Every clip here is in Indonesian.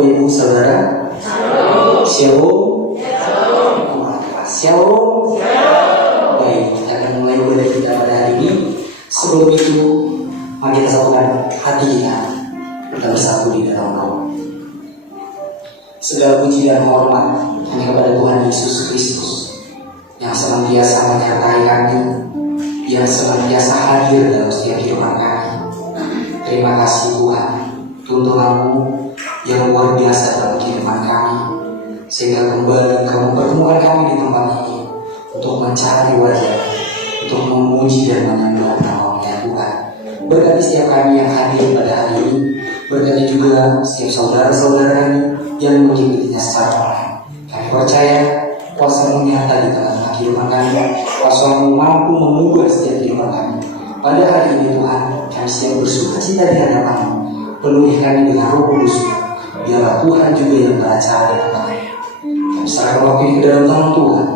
Bapak Ibu Saudara. Shalom. Shalom. Baik, kita akan mulai ibadah kita pada hari ini. Sebelum itu, mari kita satukan hati kita bersatu di dalam Roh. Segala puji dan hormat hanya kepada Tuhan Yesus Kristus yang senantiasa menyertai kami, yang senantiasa hadir dalam setiap kehidupan kami. Terima kasih Tuhan, tuntunan-Mu yang luar biasa dalam kehidupan kami, sehingga kembali Kamu pertemukan kami di tempat ini untuk mencari wajah, untuk memuji dan menyembah nama-Mu ya Tuhan. Berkati setiap kami yang hadir pada hari ini, berkati juga setiap saudara-saudara kami yang mengikutinya secara online. Kami percaya kuasa-Mu nyata di tengah-tengah kehidupan kami, kuasa-Mu mampu mengubah setiap kehidupan kami. Pada hari ini Tuhan, kami siap bersukacita di hadapan-Mu. Penuhi kami dengan Roh Kudus. Biarlah Tuhan juga yang beracara di tengah-tengah. Kami serahkan waktu ini ke dalam tangan Tuhan.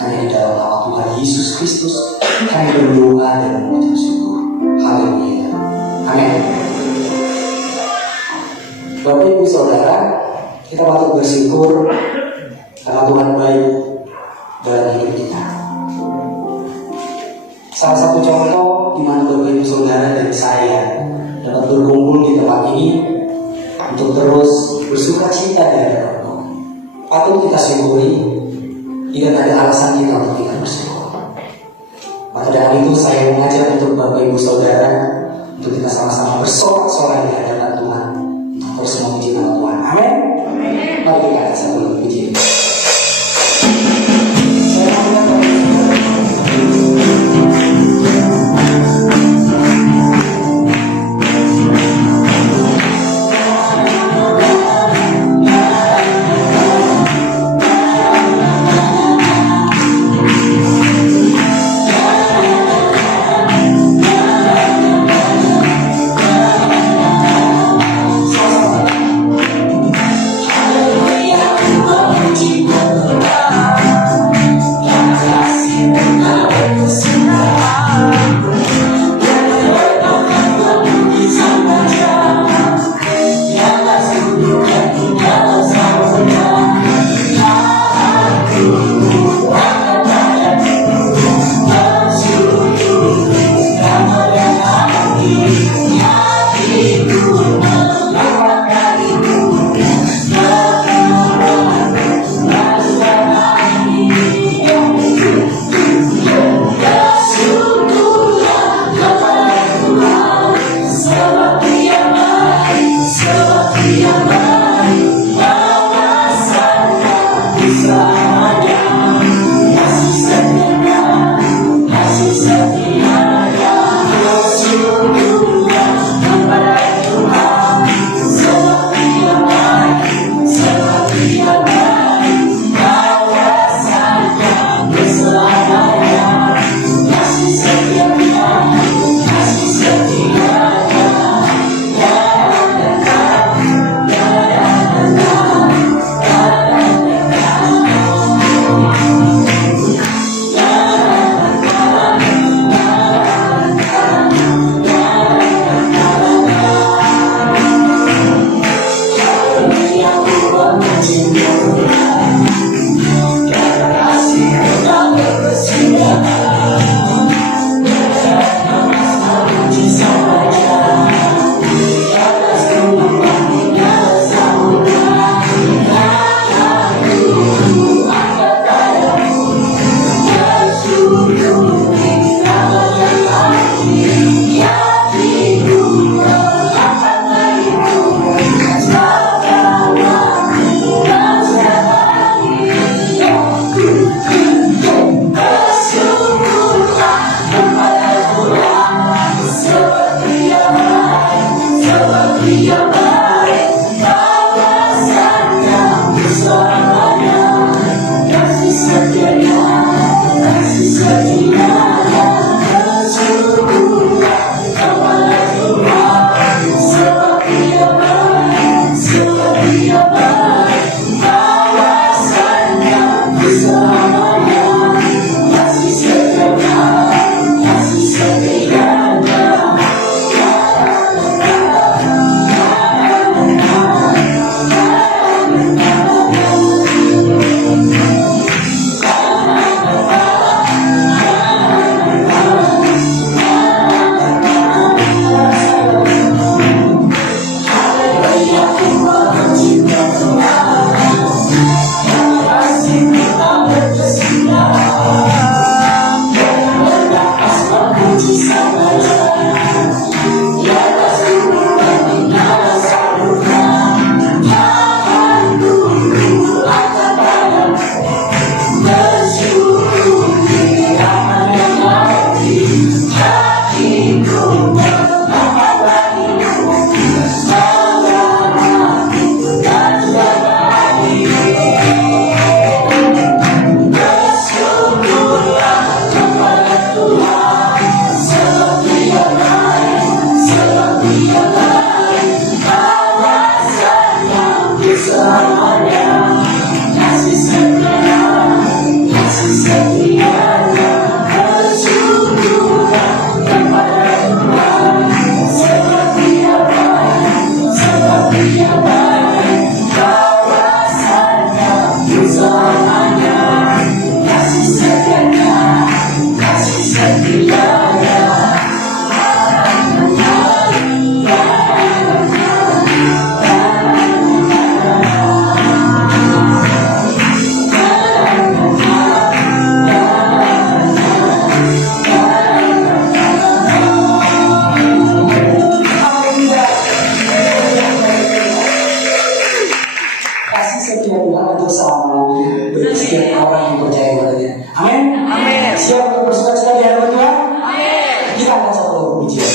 Hanya di dalam nama Tuhan Yesus Kristus kami berdoa dan mengucap syukur. Haleluya. Amin. Bapak Ibu Saudara, kita patut bersyukur karena Tuhan baik dalam hidup kita. Salah satu contoh di mana Bapak Ibu Saudara dan saya dapat berkumpul di tempat ini untuk terus bersukacita di hadapan Tuhan. Patut kita syukuri jika ada alasan kita untuk kita bersyukur. Maka dari itu saya mengajak untuk Bapak Ibu Saudara untuk kita sama-sama bersorak-sorai di hadapan Tuhan untuk terus memuji nama Tuhan. Amin. Mari kita akan satu puji. kasih setia Tuhan untuk selama-lamanya bagi setiap orang yang percaya kepadanya. Amin. Amin. Siap untuk bersuka-cita di hadapan Tuhan? Amin. Kita akan satu lagu pujian.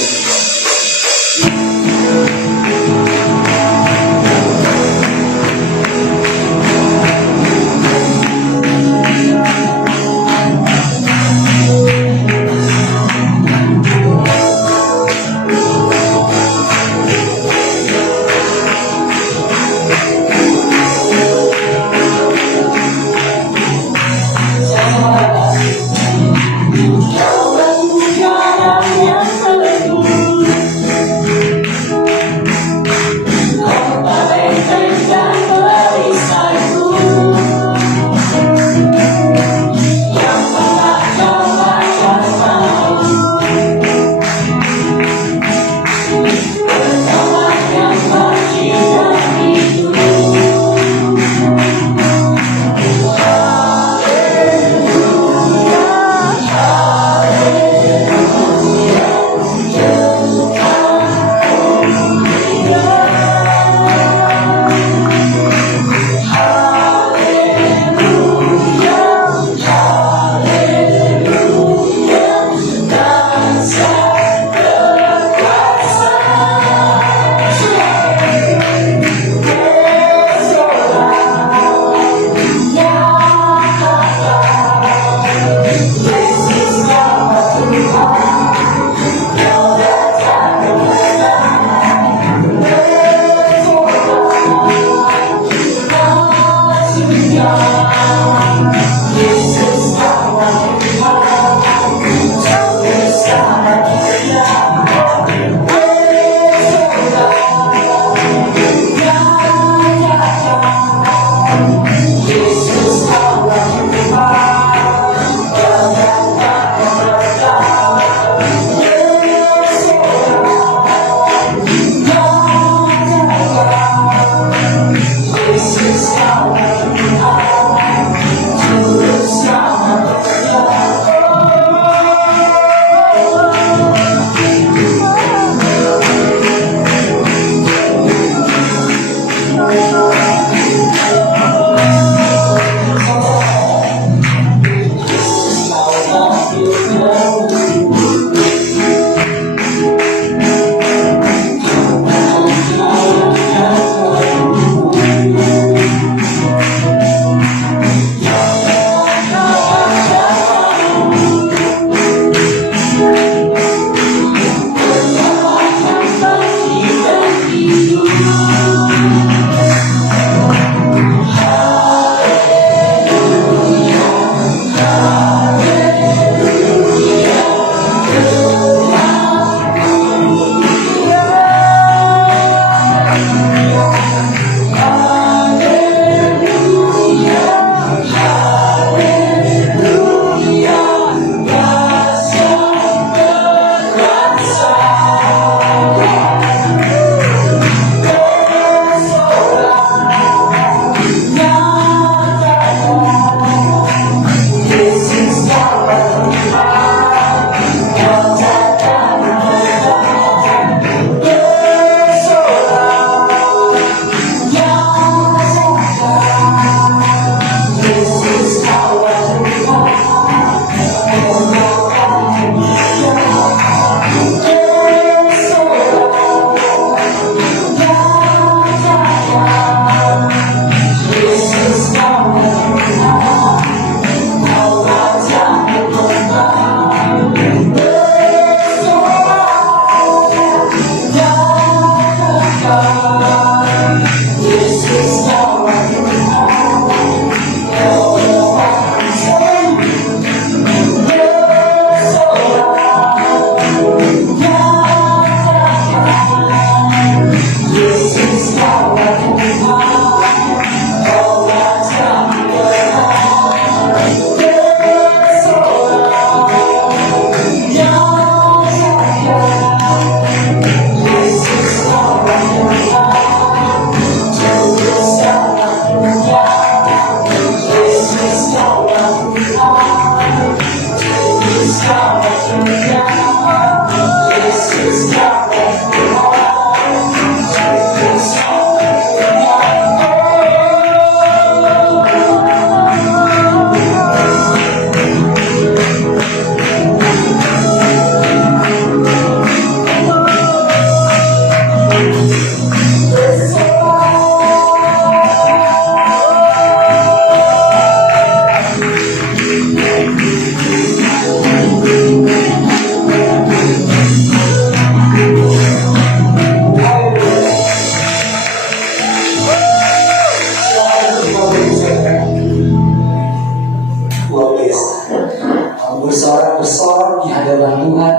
firman Tuhan.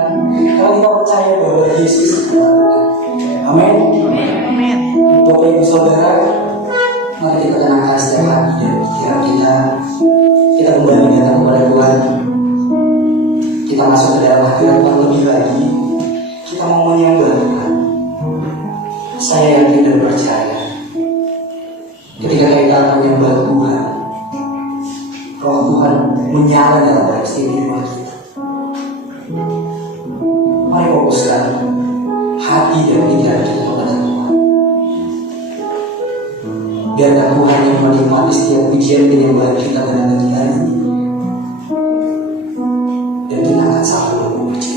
Kalau kita percaya bahwa Yesus, amin. Amin. Bapak Ibu Saudara, mari kita tenangkan setiap hati dan pikiran kita. Kita kembali datang kepada Tuhan. Kita masuk ke dalam hadirat Tuhan lebih lagi. Kita mau menyembah Tuhan. Saya yakin dan percaya, ketika kita menyembah Tuhan, Roh Tuhan menyala dalam kehidupan kita. Mari fokuskan hati dan pikiran kita kepada Tuhan. Biarkan Tuhan yang menikmati setiap pujian penyembahan kita pada pagi hari ini. Dan kita akan selalu memuji.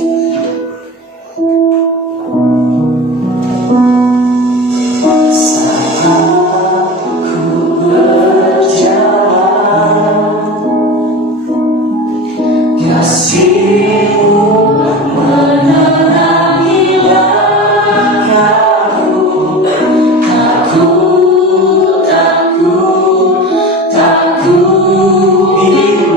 Takut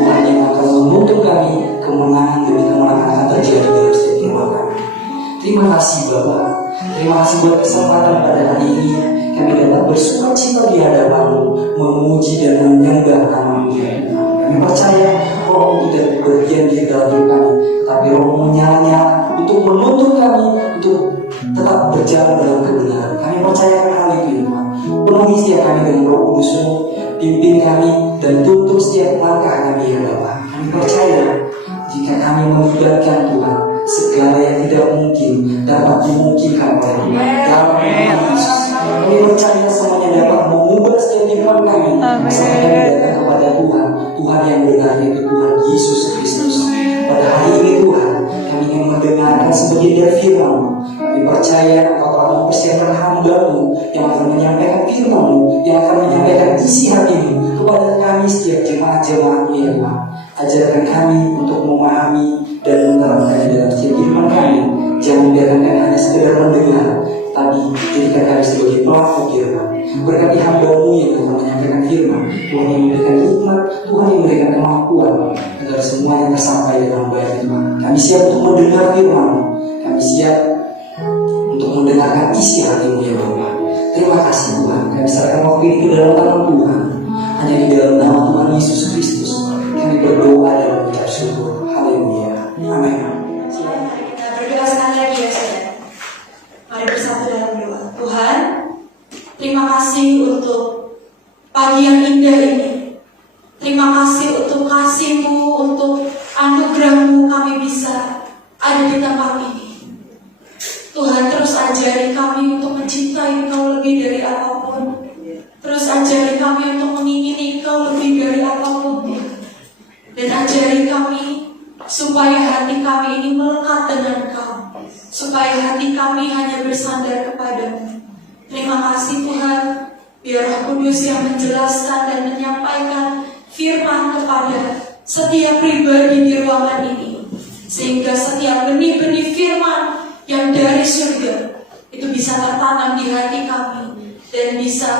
Tuhan yang akan menuntun kami, kemenangan demi kemenangan akan terjadi dalam setiap kehidupan kami. Terima kasih Bapak. Terima kasih buat kesempatan pada hari ini kami dapat bersukacita di hadapan-Mu, memuji dan menyembah nama-Mu ya Tuhan. Kami percaya Roh-Mu tidak berdiam di dalam hidup kami, tapi Roh-Mu menyala-nyala untuk menuntun kami untuk tetap berjalan dalam kebenaran. Kami percayakan hal itu ya Tuhan. Penuhi setiap kami dengan Roh Kudus-Mu, pimpin kami dan tuntun setiap langkah kami ya Bapak. Kami percaya jika kami mengibaratkan Tuhan, segala yang tidak mungkin dapat dimungkinkan oleh Tuhan. Dalam nama Yesus, kami percaya semuanya dapat mengubah setiap kehidupan kami. Sampai kami datang kepada Tuhan, Tuhan yang benar, yaitu Tuhan Yesus Kristus. Pada hari ini Tuhan, kami ingin mendengarkan sebagian dari firman-Mu. Kami percaya Engkau telah mempersiapkan hamba-Mu yang akan menyampaikan firman-Mu, yang akan menyampaikan isi hati-Mu kepada kami setiap jemaat-jemaat-Mu ya Tuhan. Ajarkan kami untuk memahami dan menerapkan dalam setiap kehidupan kami. Jangan biarkan kami hanya sekedar mendengar, tapi jadikan kami sebagai pelaku firman. Berkati hamba-Mu yang akan menyampaikan firman. Tuhan yang memberikan hikmat, Tuhan yang memberikan kemampuan agar semuanya tersampai dengan baik Tuhan. Kami siap untuk mendengar firman-Mu. Kami siap untuk mendengarkan isi hati-Mu ya Bapa. Terima kasih Tuhan. Kami serahkan waktu itu dalam tangan Tuhan. Hanya di dalam nama Tuhan Yesus Kristus kami berdoa dan mengucap syukur. Haleluya. Amin. Mari kita berdoa sekali lagi ya saudara. Mari bersatu dalam doa. Tuhan, terima kasih untuk pagi yang indah ini. Terima kasih untuk kasih-Mu, untuk anugerah-Mu kami bisa ada di tempat ini. Tuhan, terus ajari kami untuk mencintai Engkau lebih dari apapun. Terus ajari kami untuk mengingini Engkau lebih dari apapun. Dan ajari kami supaya hati kami ini melekat dengan Engkau, supaya hati kami hanya bersandar kepada-Mu. Terima kasih Tuhan, biar Roh Kudus yang menjelaskan dan menyampaikan firman kepada setiap pribadi di ruangan ini, sehingga setiap benih-benih firman yang dari surga itu bisa tertanam di hati kami dan bisa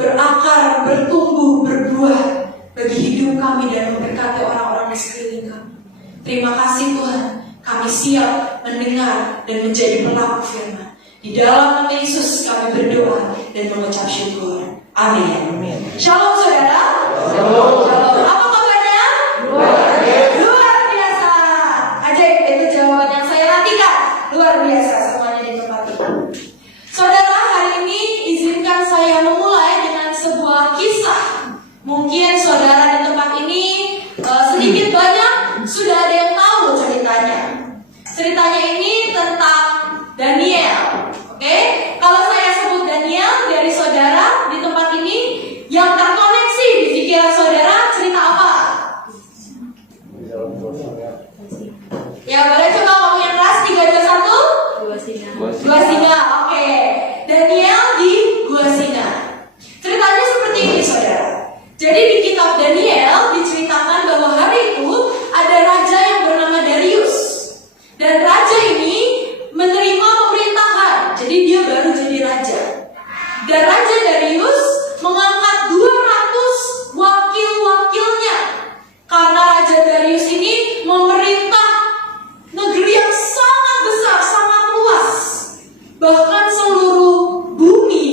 berakar, bertumbuh, berbuah bagi hidup kami dan memberkati orang-orang di sekeliling kami. Terima kasih Tuhan, kami siap mendengar dan menjadi pelaku firman. Di dalam nama Yesus kami berdoa dan mengucap syukur. Amin. Shalom saudara. Shalom. Apa kabarnya? Luar biasa. Ajaib, itu jawaban yang saya nantikan. Luar biasa semuanya di tempat ini. Saudara, hari ini izinkan saya memulai dengan sebuah kisah. Mungkin saudara di tempat ini sedikit banyak sudah ada yang tahu ceritanya. Ceritanya ini tentang Daniel. Oke? Kalau saya sebut Daniel dari saudara di tempat ini, yang terkoneksi di pikiran saudara cerita apa? Ya boleh coba ngomong yang keras. 3, 2, 1. Gua singa. Oke. Daniel di Gua Singa. Ceritanya seperti ini saudara. Jadi di kitab Daniel diceritakan bahwa hari itu ada raja yang bernama Darius. Dan raja ini menerima pemerintahan. Jadi dia baru jadi raja. Dan Raja Darius mengangkat 200 wakil-wakilnya. Karena Raja Darius ini memerintah negeri yang sangat besar, sangat luas. Bahkan seluruh bumi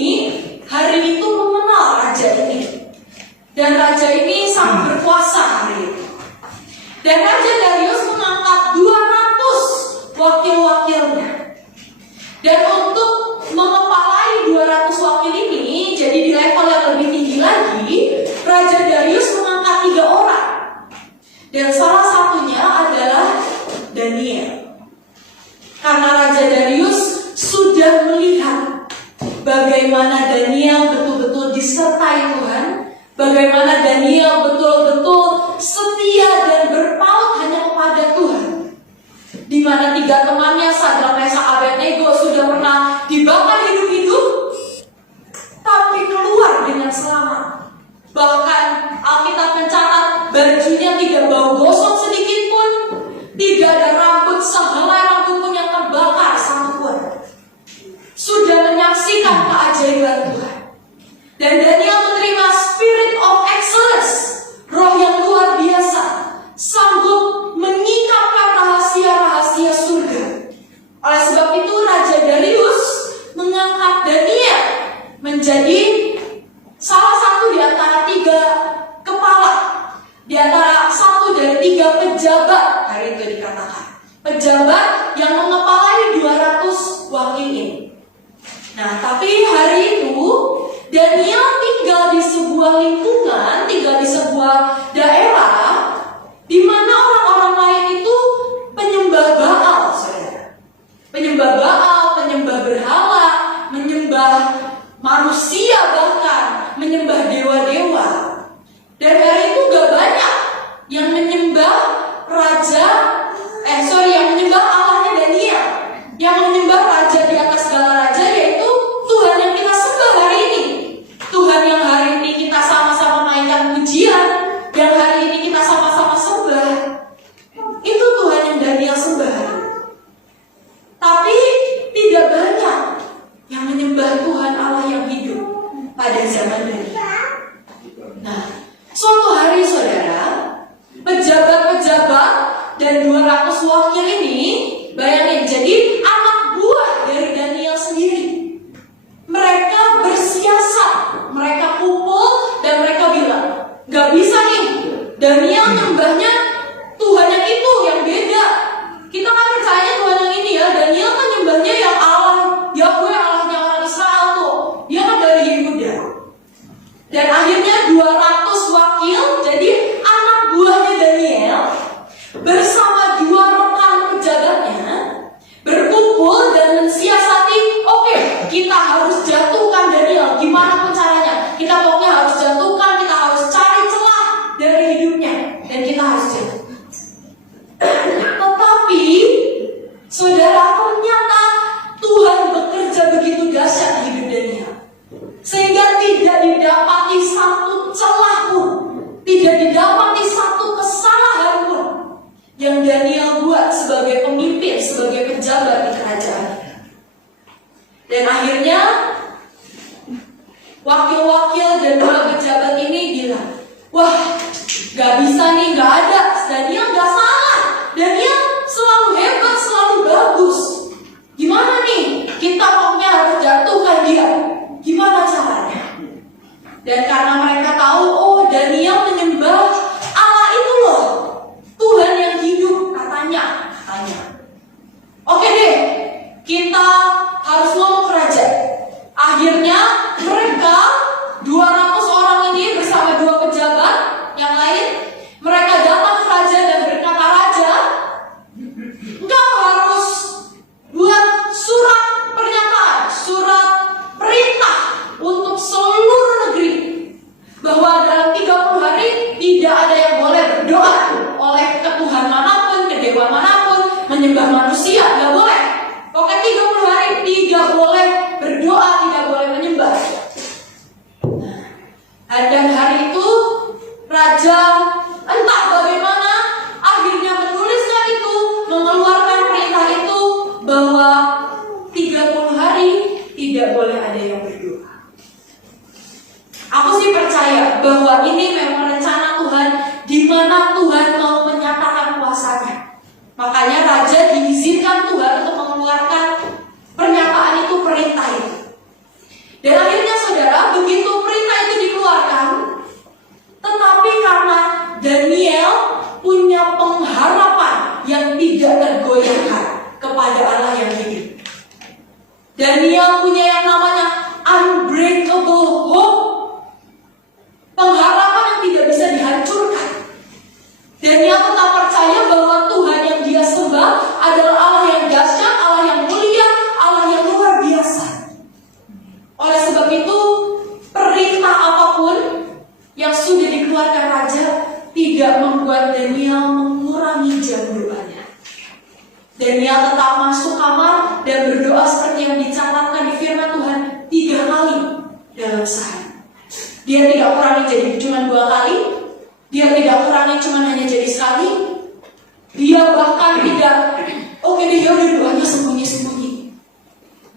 hari itu mengenal raja ini. Dan raja ini sangat berkuasa hari itu. Dan Raja Darius mengangkat 200 wakil-wakilnya. Dan untuk mengepalai 200 wakil ini, jadi di level yang lebih tinggi lagi, Raja Darius mengangkat 3 orang. Dan salah satunya adalah Daniel. Karena Raja Darius sudah melihat bagaimana Daniel betul-betul disertai Tuhan, bagaimana Daniel betul-betul setia dan berpaut hanya kepada Tuhan. Di mana 3 temannya Sadrak, Mesak, Abednego sudah pernah dibakar hidup-hidup, tapi keluar dengan selamat. Bahkan Alkitab mencatat bajunya tidak bau gosong sedikit pun, tidak ada rambut sehelai rambut pun yang terbakar satu pun. Sudah menyaksikan keajaiban Tuhan. Dan Daniel menerima spirit of excellence, roh yang pejabat yang mengepalai 200 wakil ini. Nah, tapi hari itu Daniel tinggal di sebuah lingkungan, tinggal di sebuah daerah di mana orang-orang lain itu penyembah Baal, saudara. Penyembah Baal, penyembah berhala, menyembah manusia, bahkan menyembah dewa-dewa. Dan hari itu gak banyak yang menyembah yang menyembah Allahnya Daniel, yang menyembah raja di atas segala raja, yaitu Tuhan yang kita sembah hari ini. Tuhan yang hari ini kita sama-sama naikkan pujian, yang hari ini kita sama-sama sembah. Itu Tuhan yang Daniel sembah. Tapi tidak banyak yang menyembah Tuhan Allah yang hidup pada zaman Daniel. Nah, suatu hari saudara, pejabat-pejabat dan 200 wakil ini, bayangin, jadi anak buah dari Daniel sendiri. Mereka bersiasat, mereka kumpul dan mereka bilang, gak bisa nih, Daniel nyembahnya Tuhan yang itu, yang beda. Kita kan percaya Tuhan yang ini ya, Daniel kan nyembahnya yang Allah, Yahweh, Allahnya orang Israel tuh. Dia kan dari Yehuda. Dan akhirnya 200 wakil, jadi anak buahnya Daniel bersama 2 rekan pejabatnya berkumpul dan mensiasati, oke, kita harus jatuhkan Daniel, gimana pun caranya. Kita pokoknya harus jatuhkan, kita harus cari celah dari hidupnya, dan kita harus jatuh. Tetapi saudara, ternyata Tuhan bekerja begitu dahsyat di hidup Daniel, sehingga tidak didapati satu celah pun, tidak didapati satu kesalahan pun yang Daniel buat sebagai pemimpin, sebagai pejabat di kerajaan. Dan akhirnya wakil-wakil dan 2 pejabat ini bilang, wah, gak bisa nih, gak ada, Daniel gak salah, Daniel selalu hebat, selalu bagus. Gimana nih, kita pokoknya harus jatuhkan dia, gimana caranya? Dan karena mereka tahu, oh, Daniel menyembah Allah itu loh, Tuhan yang hidup, katanya. Oke deh, kita harus ngomong ke raja. Akhirnya mereka 200 orang ini bersama 2 pejabat yang lain, mereka datang ke raja dan berkata, Raja, engkau harus buat surat pernyataan, surat perintah untuk seluruh negeri, bahwa dalam 30 hari tidak ada yang boleh berdoa oleh ke Tuhan manapun, ke dewa manapun, menyembah manusia, tidak boleh. Pokoknya 30 hari tidak boleh berdoa, tidak boleh menyembah. Dan hari itu raja entah bagaimana akhirnya menuliskan itu, mengeluarkan perintah itu, bahwa 30 hari tidak boleh ada yang berdoa. Aku sih percaya bahwa ini memang rencana Tuhan, di mana Tuhan mau menyatakan kuasanya. Makanya raja diizinkan Tuhan untuk mengeluarkan pernyataan itu, perintah itu. Dan akhirnya saudara, begitu perintah itu dikeluarkan, tetapi karena Daniel punya pengharapan yang tidak tergoyahkan kepada Allah yang hidup. Daniel punya yang namanya unbreakable hope, pengharapan yang tidak bisa dihancurkan. Daniel tetap percaya bahwa Tuhan yang dia sembah adalah Allah yang dahsyat, Allah yang mulia, Allah yang luar biasa. Oleh sebab itu, perintah apapun yang sudah dikeluarkan raja tidak membuat Daniel mengurangi jam doanya. Daniel tetap masuk kamar dan berdoa seperti yang dicatatkan di firman Tuhan 3 kali dalam sehari. Dia tidak kurangi jadi cuma 2 kali, dia tidak kurangi cuma hanya jadi sekali. Dia bahkan tidak, oke deh, dia udah doanya sembunyi-sembunyi.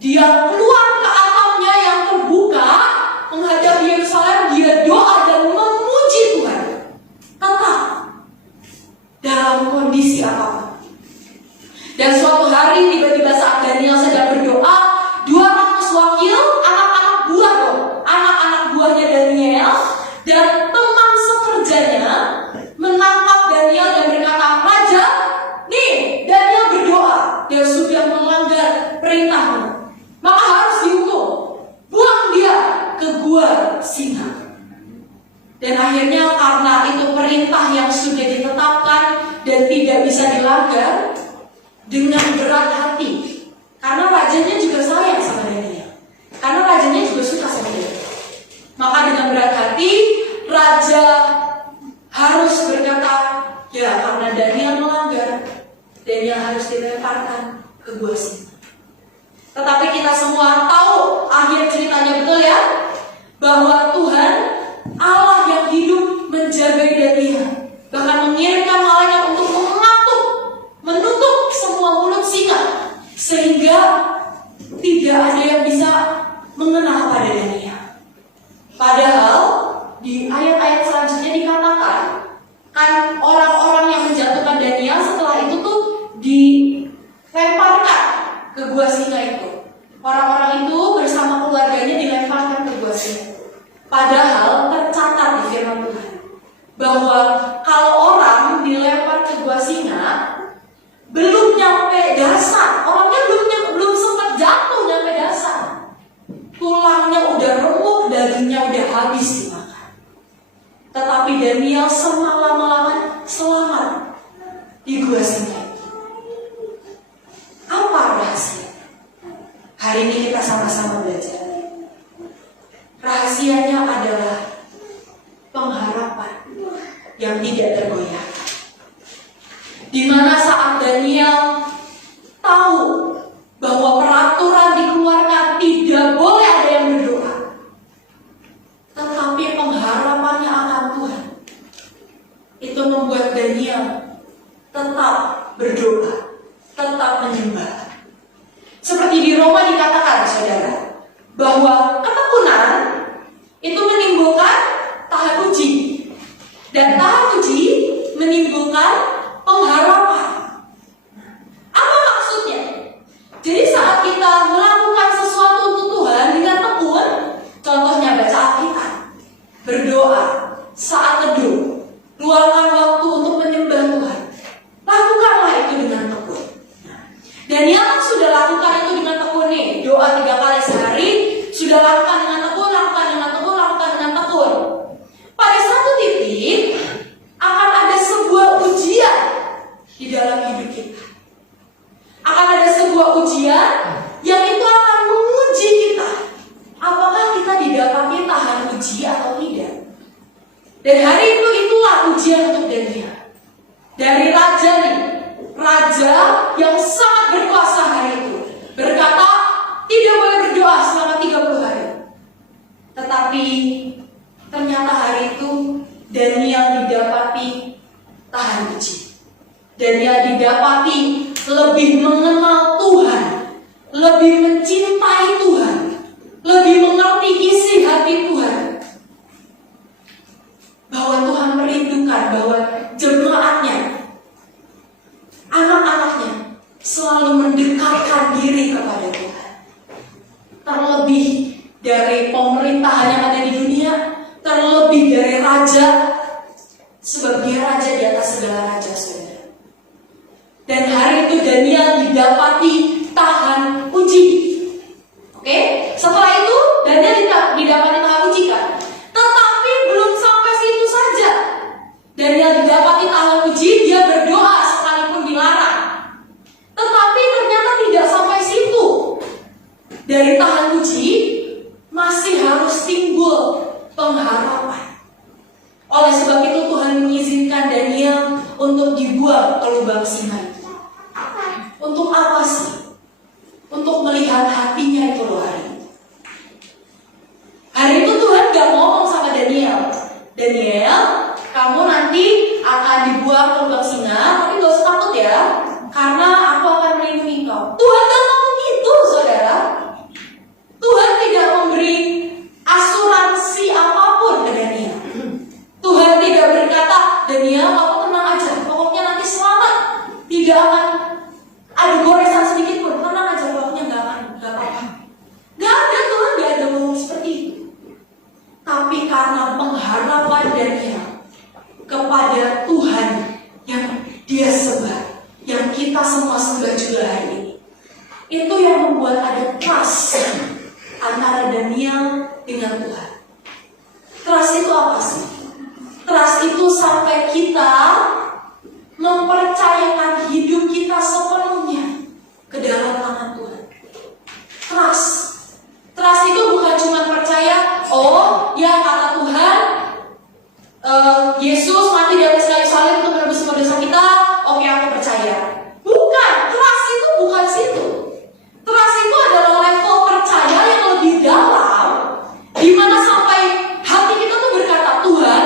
Dia keluar ke atapnya yang terbuka menghadap Yerusalem, dia doa dan memuji Tuhan. Tetap dalam kondisi apapun. Dan suatu hari tiba-tiba saat Daniel sedang berdoa, 200 wakil, anak-anak buah loh, anak-anak buahnya Daniel dan teman sekerjanya menangkap Daniel dan berkata, Raja, nih Daniel berdoa. dengan berat hati. Karena rajanya juga sayang sama Daniel. Karena rajanya juga suka sama dia. Maka dengan berat hati, raja harus berkata, ya karena Daniel melanggar, Daniel harus dilemparkan ke gua singa. Tetapi kita semua tahu akhir ceritanya, betul ya? Bahwa Tuhan Allah yang hidup menjaga Daniel, bahkan mengirimkan malaikat untuk menutup semua mulut singa, sehingga tidak ada yang bisa mengena kepada Daniel. Padahal di ayat-ayat selanjutnya dikatakan, kan orang-orang yang menjatuhkan Daniel setelah itu tuh dilemparkan ke gua singa itu. Orang-orang itu bersama keluarganya dilemparkan ke gua singa. Padahal tercatat di firman Tuhan bahwa kalau orang dilempar ke gua singa, belum nyampe dasar, orangnya belum sempat jatuh nyampe dasar, tulangnya udah remuk, dagingnya udah habis dimakan. Tetapi Daniel semalam-malaman selamat di gua singa. Apa rahasia? Hari ini kita sama-sama belajar. Rahasianya adalah pengharapan yang tidak tergoyahkan. Di mana saat Daniel tahu bahwa peraturan dikeluarkan tidak boleh ada yang berdoa, tetapi pengharapannya akan Tuhan, itu membuat Daniel tetap berdoa, tetap menyembah. Seperti di Roma dikatakan, saudara, bahwa ketekunan itu menimbulkan tahan uji, dan tahan uji menimbulkan pengharapan. Apa maksudnya? Jadi saat kita melakukan sesuatu untuk Tuhan dengan tekun, contohnya baca Alkitab, berdoa, saat teduh, luangkan waktu untuk menyembah Tuhan, lakukanlah itu dengan tekun. Daniel kan sudah lakukan itu dengan tekun nih, doa 3 kali sehari, sudah lakukan dengan tekun, lakukan dengan tekun, lakukan dengan tekun. Pada satu titik akan ada sebuah ujian di dalam hidup kita. Akan ada sebuah ujian yang itu akan menguji kita. Apakah kita didapati tahan uji atau tidak? Dan hari itu itulah ujian untuk Daniel. Dari raja nih, raja yang sangat berkuasa hari itu, berkata tidak boleh berdoa selama 30 hari. Tetapi ternyata hari itu Daniel didapati tahan uji. Daniel didapati lebih mengenal Tuhan, lebih mencintai Tuhan, lebih mengerti isi hati Tuhan. Bahwa Tuhan merindukan bahwa jemaatnya, anak-anaknya selalu mendekatkan diri kepada Tuhan. Terlebih dari pemerintahan yang ada di dunia, terlebih dari raja, sebab dia raja di atas segala raja, saudara. Dan hari itu Daniel didapati tahan uji. Oke? Setelah itu Daniel didapati tahan uji kan? Tetapi belum sampai situ saja. Daniel didapati tahan uji, dia berdoa sekalipun dilarang. Tetapi ternyata tidak sampai situ. Dari tahan uji masih harus timbul pengharapan. Oleh sebab itu Tuhan mengizinkan Daniel untuk dibuang ke lubang singa. Untuk apa sih? Untuk melihat hatinya itu loh hari itu. Hari itu Tuhan gak ngomong sama Daniel, Daniel, kamu nanti akan dibuang ke lubang singa, tapi gak usah takut ya, karena aku akan melindungi kau. Tuhan gak ngomong gitu, saudara. Tuhan tidak memberi asuransi apapun ke Daniel. Tuhan tidak berkata, Daniel, kamu tenang aja, pokoknya nanti selamat, tidak akan ada goresan sedikit pun, tenang aja, pokoknya gak apa-apa. Gak ada, Tuhan gak ada ngomong seperti itu. Tapi karena pengharapan Daniel kepada Tuhan yang dia sembah, yang kita semua sembah juga hari ini, itu yang membuat ada trust antara Daniel dengan Tuhan. Trust itu apa sih? Trust itu sampai kita mempercayakan hidup kita sepenuhnya Trust itu bukan cuma percaya, oh ya kata Tuhan, Yesus mati di atas kayu salib untuk menebus semua dosa kita, oke aku percaya. Bukan, trust itu bukan situ. Trust itu adalah level percaya yang lebih dalam, di mana sampai hati kita tuh berkata, Tuhan,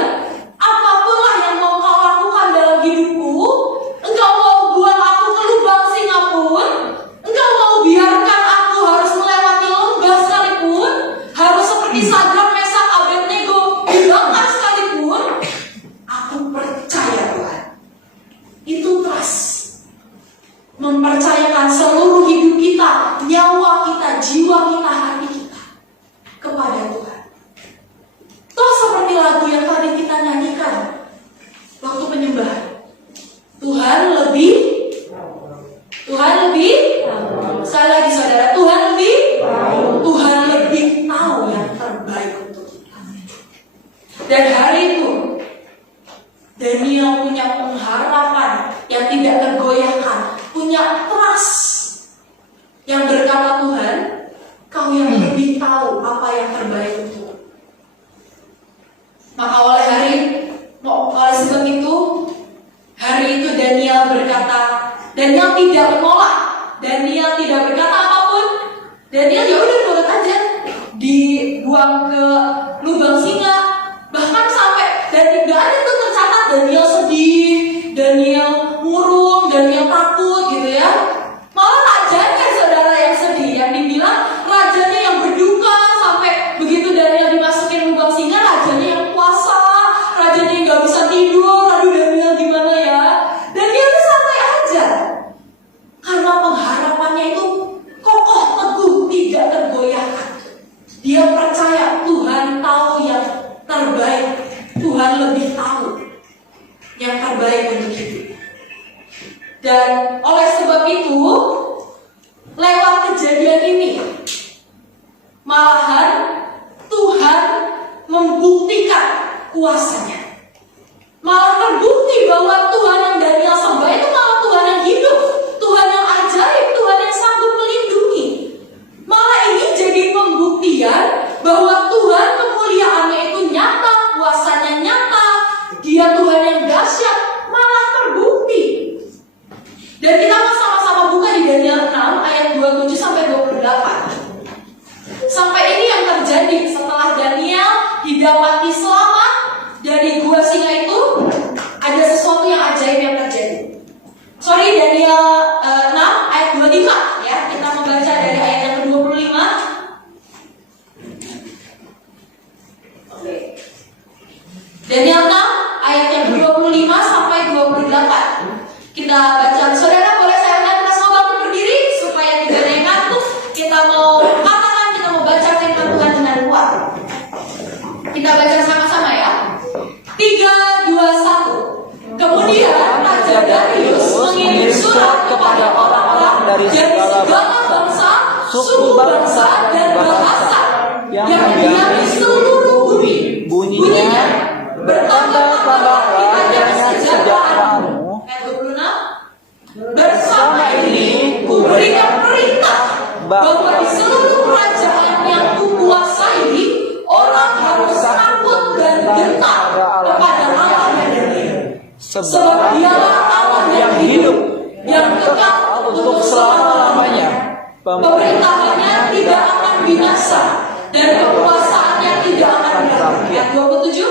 apapunlah yang mau kau lakukan dalam hidupku, engkau mau buang aku ke lubang singa pun, engkau mau biarkan aku harus melewati lembah sekalipun, harus seperti Sadrak, Mesak, Abednego dibakar sekalipun, aku percaya Tuhan. Itu trust. Mempercayakan seluruh hidup kita, nyawa kita, jiwa kita, hati kita kepada Tuhan. Toh seperti lagu yang tadi kita nyanyikan waktu penyembahan. Tuhan lebih, sekali lagi saudara, Tuhan lebih tahu yang terbaik untuk kita. Dan hari itu Daniel punya pengharapan yang tidak tergoyahkan, punya trust yang berkata, Tuhan, kau yang lebih tahu apa yang terbaik untuk. Maka oleh sebab itu, hari itu Daniel berkata, Daniel tidak menolak, Daniel tidak berkata apapun, Daniel ya udah nurut aja, dibuang ke lubang singa, bahkan sampai dan nggak ada tuh tercatat Daniel sedih, Daniel murung, Daniel takut gitu ya. Malah rajanya saudara yang sedih, yang dibilang rajanya yang berduka sampai begitu Daniel dimasukin lubang singa, rajanya yang puasa, rajanya yang nggak bisa tidur. Aduh Daniel gimana ya? Daniel itu santai aja karena pengharapannya itu kokoh teguh, tidak tergoyahkan. Dia percaya Tuhan tahu yang terbaik, Tuhan lebih tahu yang terbaik untuk hidup. Dan oleh sebab itu, lewat kejadian ini, malahan Tuhan membuktikan kuasanya. Malah terbukti bahwa Tuhan yang Daniel sembah itu malah Tuhan yang hidup, Tuhan yang ajaib, Tuhan yang sanggup melindungi. Malah ini jadi pembuktian bahwa Tuhan kemuliaannya itu nyata, kuasanya nyata, Dia Tuhan yang dahsyat, malah terbukti. Dan kita mau sama-sama buka di Daniel 6 ayat 27 sampai 28. Sampai ini yang terjadi setelah Daniel didapati selamat dari gua singa itu, ada sesuatu yang ajaib yang terjadi. Sorry, Daniel 6 ayat 25 ya. Kita membaca dari ayat yang ke-25. Oke. Daniel 6 ayat yang ke-25 sampai 28. Kita baca. Saudara boleh saya undang kita semua bangun berdiri supaya tidak ada yang ngantuk. Kita mau katakan, kita mau baca firman Tuhan dengan kuat. Kita baca sama-sama ya. 3, 2, 1. Kemudian Raja Darius mengirim surat kepada orang-orang dari segala bangsa, suku bangsa dan bahasa yang diam di seluruh bumi. Bunyinya, bertambah-tambah kerajaan sejahteramu. Bersama ini kuberikan perintah bahwa di seluruh kerajaan yang kukuasai, orang harus takut dan gentar kepada Allah Daniel. Sebab Dialah Allah yang hidup, yang kekal untuk selama-lamanya. Pemerintahannya tidak akan binasa dan kekuasaannya tidak akan berakhir. Ayat 27.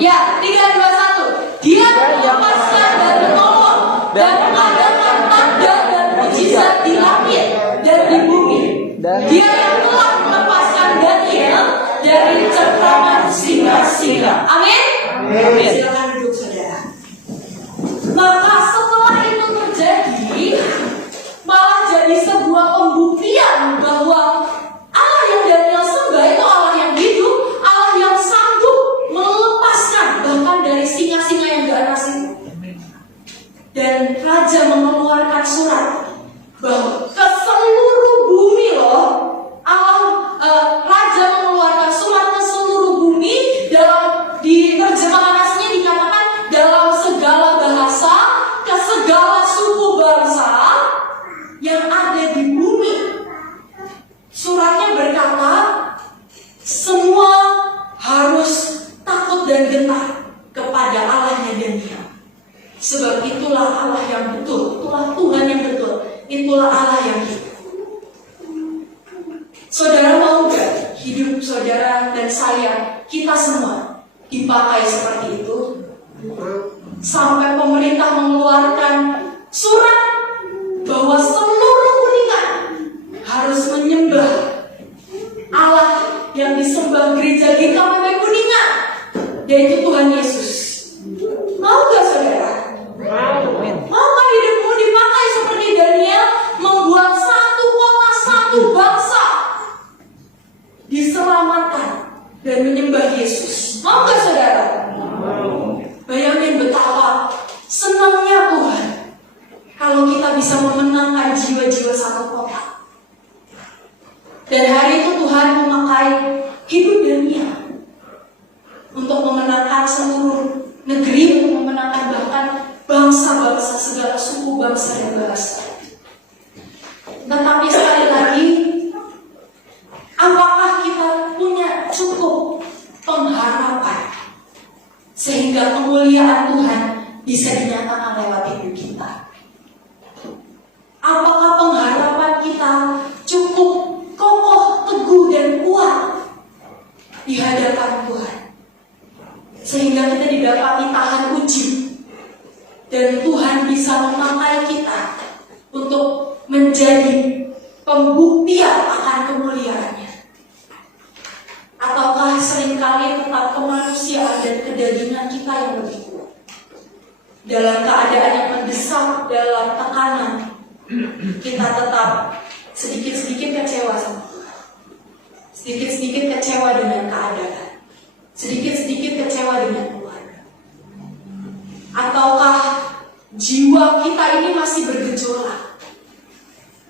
Ya, 3, 2, 1. Dia melepaskan dan menolong dan mengadakan tanda dan mukjizat di langit dan di bumi. Dia yang telah melepaskan Daniel dari cengkraman singa-singa. Amin. Silakan duduk saudara. Maka setelah itu terjadi, malah jadi sebuah pembuktian bahwa Allah yang Daniel sembah itu Allah yang hidup, Allah yang sanggup melepaskan bahkan dari singa-singa yang ganas itu. Dan Raja mengeluarkan surat bahwa ke seluruh bumi loh, Raja mengeluarkan surat ke seluruh bumi. Dalam di terjemahan aslinya dikatakan bergetar kepada Allahnya Daniel. Sebab itulah Allah yang betul, itulah Tuhan yang betul, itulah Allah yang hidup. Saudara mau gak hidup saudara dan saya, kita semua dipakai seperti itu? Sampai pemerintah mengeluarkan surat bahwa seluruh Kuningan harus menyembah Allah yang disembah gereja GKPP Kuningan, yaitu Tuhan Yesus. Mau gak saudara? Maukah hidupmu dipakai seperti Daniel, membuat satu kota, satu bangsa diselamatkan dan menyembah Yesus? Mau gak saudara? Bayangin betapa senangnya Tuhan kalau kita bisa memenangkan jiwa-jiwa satu kota. Dan hari itu Tuhan memakai hidup Daniel untuk memenangkan seluruh negeri, untuk memenangkan bahkan bangsa-bangsa, segala suku bangsa dan bahasa. Tetapi sekali lagi, apakah kita punya cukup pengharapan sehingga kemuliaan Tuhan bisa dinyatakan lewat hidup kita? Apakah pengharapan kita cukup kokoh, teguh, dan kuat di hadapan Tuhan sehingga kita didapati tahan uji dan Tuhan bisa memakai kita untuk menjadi pembuktian akan kemuliaannya? Ataukah seringkali tetap kemanusiaan dan kedagingan kita yang lebih kuat? Dalam keadaan yang mendesak, dalam tekanan, kita tetap sedikit-sedikit kecewa sama Tuhan, sedikit-sedikit kecewa dengan keadaan, sedikit-sedikit kecewa dengan keluarga. Ataukah jiwa kita ini masih bergejolak,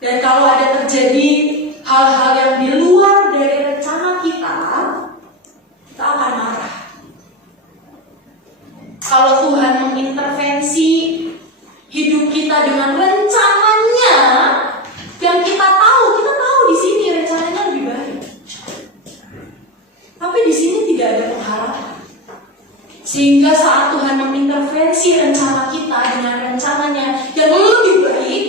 dan kalau ada terjadi hal-hal yang di luar dari rencana kita akan marah. Kalau Tuhan mengintervensi hidup kita dengan rencananya, yang kita tahu di sini rencananya lebih baik, tapi di sini tidak ada pengharapan. Sehingga saat Tuhan mengintervensi rencana kita dengan rencananya yang lebih baik,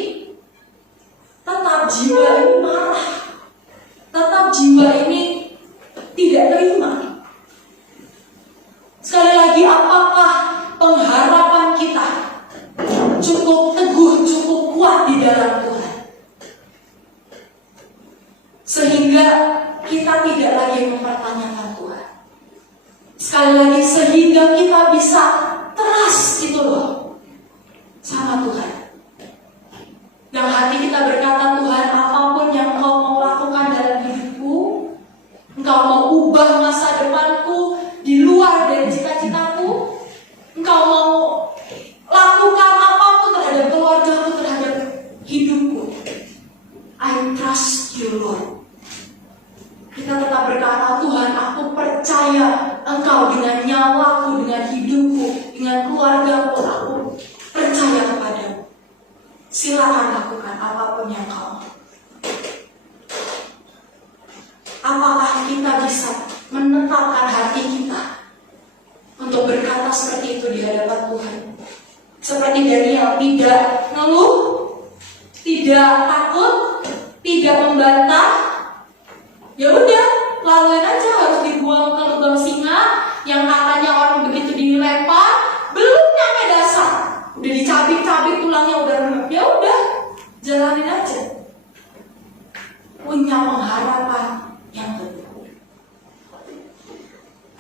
tetap jiwa ini marah, tetap jiwa ini tidak terima. Sekali lagi, apakah pengharapan kita cukup teguh, cukup kuat di dalam Tuhan sehingga kita tidak lagi mempertanyakan Tuhan? Sekali lagi, sehingga kita bisa trust gitu loh sama Tuhan. Yang hati kita berkata, Tuhan, apapun yang Engkau mau lakukan dalam hidupku, Engkau mau ubah masa depanku di luar dari cita-citaku, Engkau mau lakukan apapun terhadap keluargaku, terhadap hidupku, I trust you, Lord. Kita tetap berkata, Tuhan, aku percaya Engkau dengan nyawaku, dengan hidupku, dengan keluargaku, aku percaya kepadamu. Silakan lakukan apapun yang Kau mau. Apakah kita bisa menetapkan hati kita untuk berkata seperti itu di hadapan Tuhan? Seperti Daniel, tidak ngeluh, tidak takut, tidak membantah. Ya udah, laluin aja, harus dibuang ke lubang singa yang katanya orang begitu dilempar belum nyampe dasar, udah dicabik-cabik tulangnya udah remek. Ya udah, jalanin aja. Punya pengharapan yang teguh.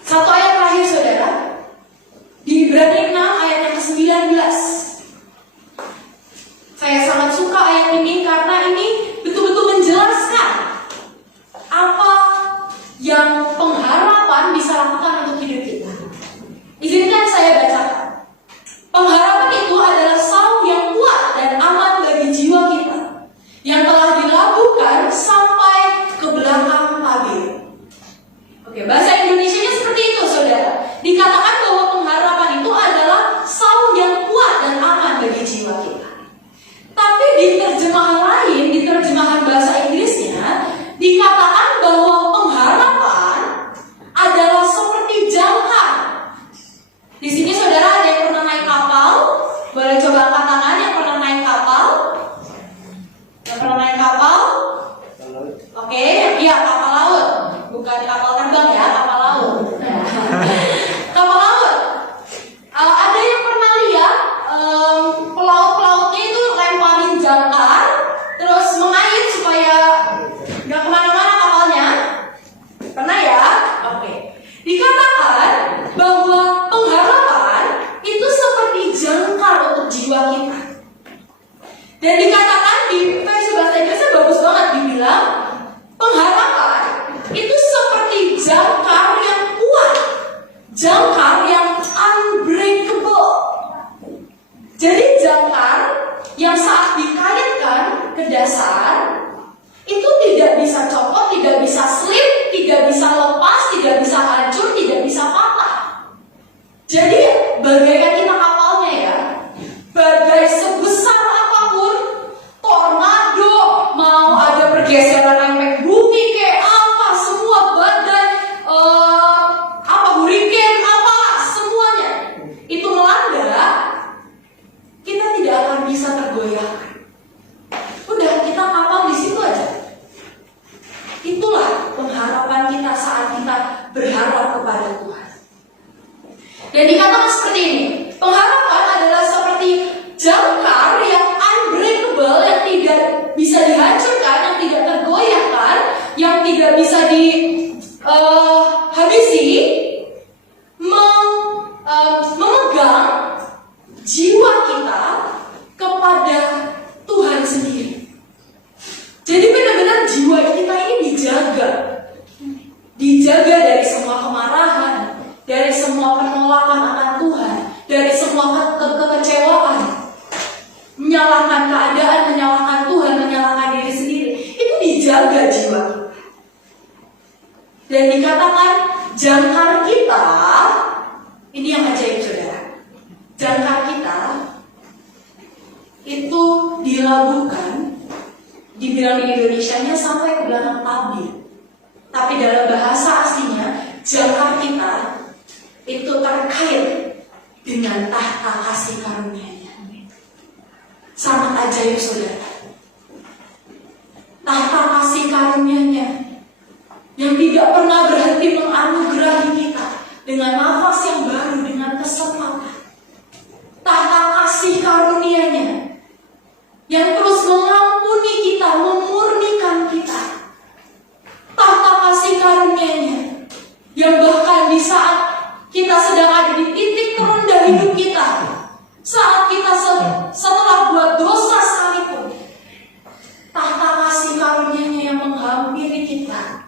Satu ayat terakhir saudara, di Ibrani 6 ayat yang ke-19. Saya sangat suka ayat ini karena ini betul-betul menjelaskan apa yang pengharapan bisa berharap kepada Tuhan. Dan dikatakan seperti ini, pengharapan adalah seperti jangkar yang unbreakable, yang tidak bisa dihancurkan, yang tidak tergoyahkan, yang tidak bisa dihabisi, memegang jiwa kita kepada Tuhan sendiri. Jadi benar-benar jiwa kita ini dijaga dari semua kemarahan, dari semua penolakan akan Tuhan, dari semua kekecewaan, menyalahkan keadaan, menyalahkan Tuhan, menyalahkan diri sendiri. Itu dijaga jiwa kita. Dan dikatakan jangkar kita, ini yang ajaib saudara, jangkar kita itu dilabuhkan, dibilang di Indonesianya sampai ke belakang tabir. Tapi dalam bahasa aslinya, jangkar kita itu terkait dengan tahta kasih karunia-Nya. Sangat ajaib saudara. Tahta kasih karunia-Nya yang tidak pernah berhenti menganugerahi kita dengan nafas yang baru, dengan kesempatan. Tahta kasih karunia-Nya yang terus mengampuni kita, memurnikan kita. Tahta kasih karunia-Nya yang bahkan di saat kita sedang ada di titik terendah hidup kita, saat kita setelah buat dosa sekalipun, tahta kasih karunia-Nya yang menghampiri kita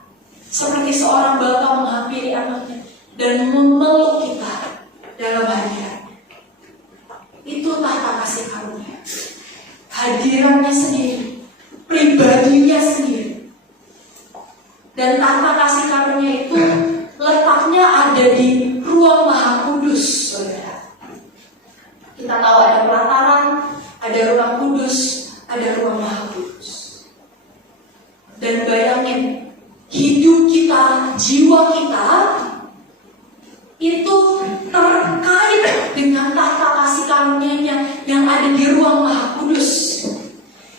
seperti seorang bapa menghampiri anaknya dan memeluk kita dalam hadiratnya. Itu tahta kasih karunia, hadirannya sendiri, pribadinya sendiri. Dan tahta kasih karunia itu letaknya ada di ruang Maha Kudus, saudara. Kita tahu ada pelataran, ada ruang kudus, ada ruang Maha Kudus. Dan bayangin, hidup kita, jiwa kita itu terkait dengan tahta kasih karunia-Nya yang ada di ruang Maha Kudus.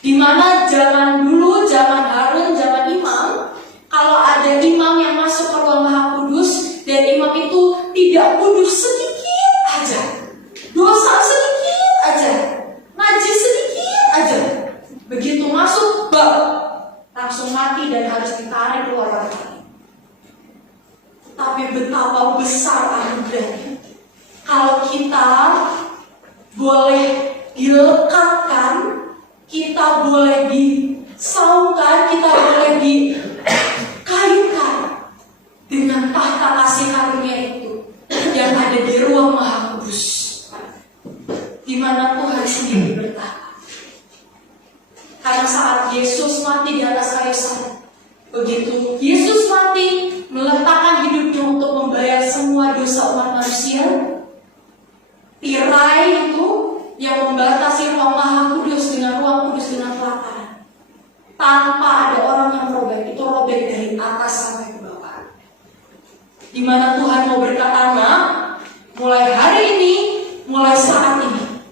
Di mana zaman dulu, zaman Harun, zaman imam, kalau ada imam yang masuk ke ruang Maha Kudus dan imam itu tidak kudus sedikit aja, dosa sedikit aja, najis sedikit aja, begitu masuk langsung mati dan harus ditarik keluar lagi. Tapi betapa besar anugerahnya kalau kita boleh dilekatkan, kita boleh disaungkan, kita boleh dikaitkan dengan tahta kasih karunia itu yang ada di ruang Maha Kudus, di mana Tuhan sendiri bertahta. Karena saat Yesus mati di atas kayu salib, begitu Yesus mati meletakkan hidupnya untuk membayar semua dosa umat manusia, tirai itu yang membatasi ruang Maha Kudus dengan ruang kudus dengan pelataran, tanpa ada orang yang merobek, itu robek dari atas sampai ke bawah. Di mana Tuhan mau berkata, "Nah, mulai hari ini, mulai saat ini,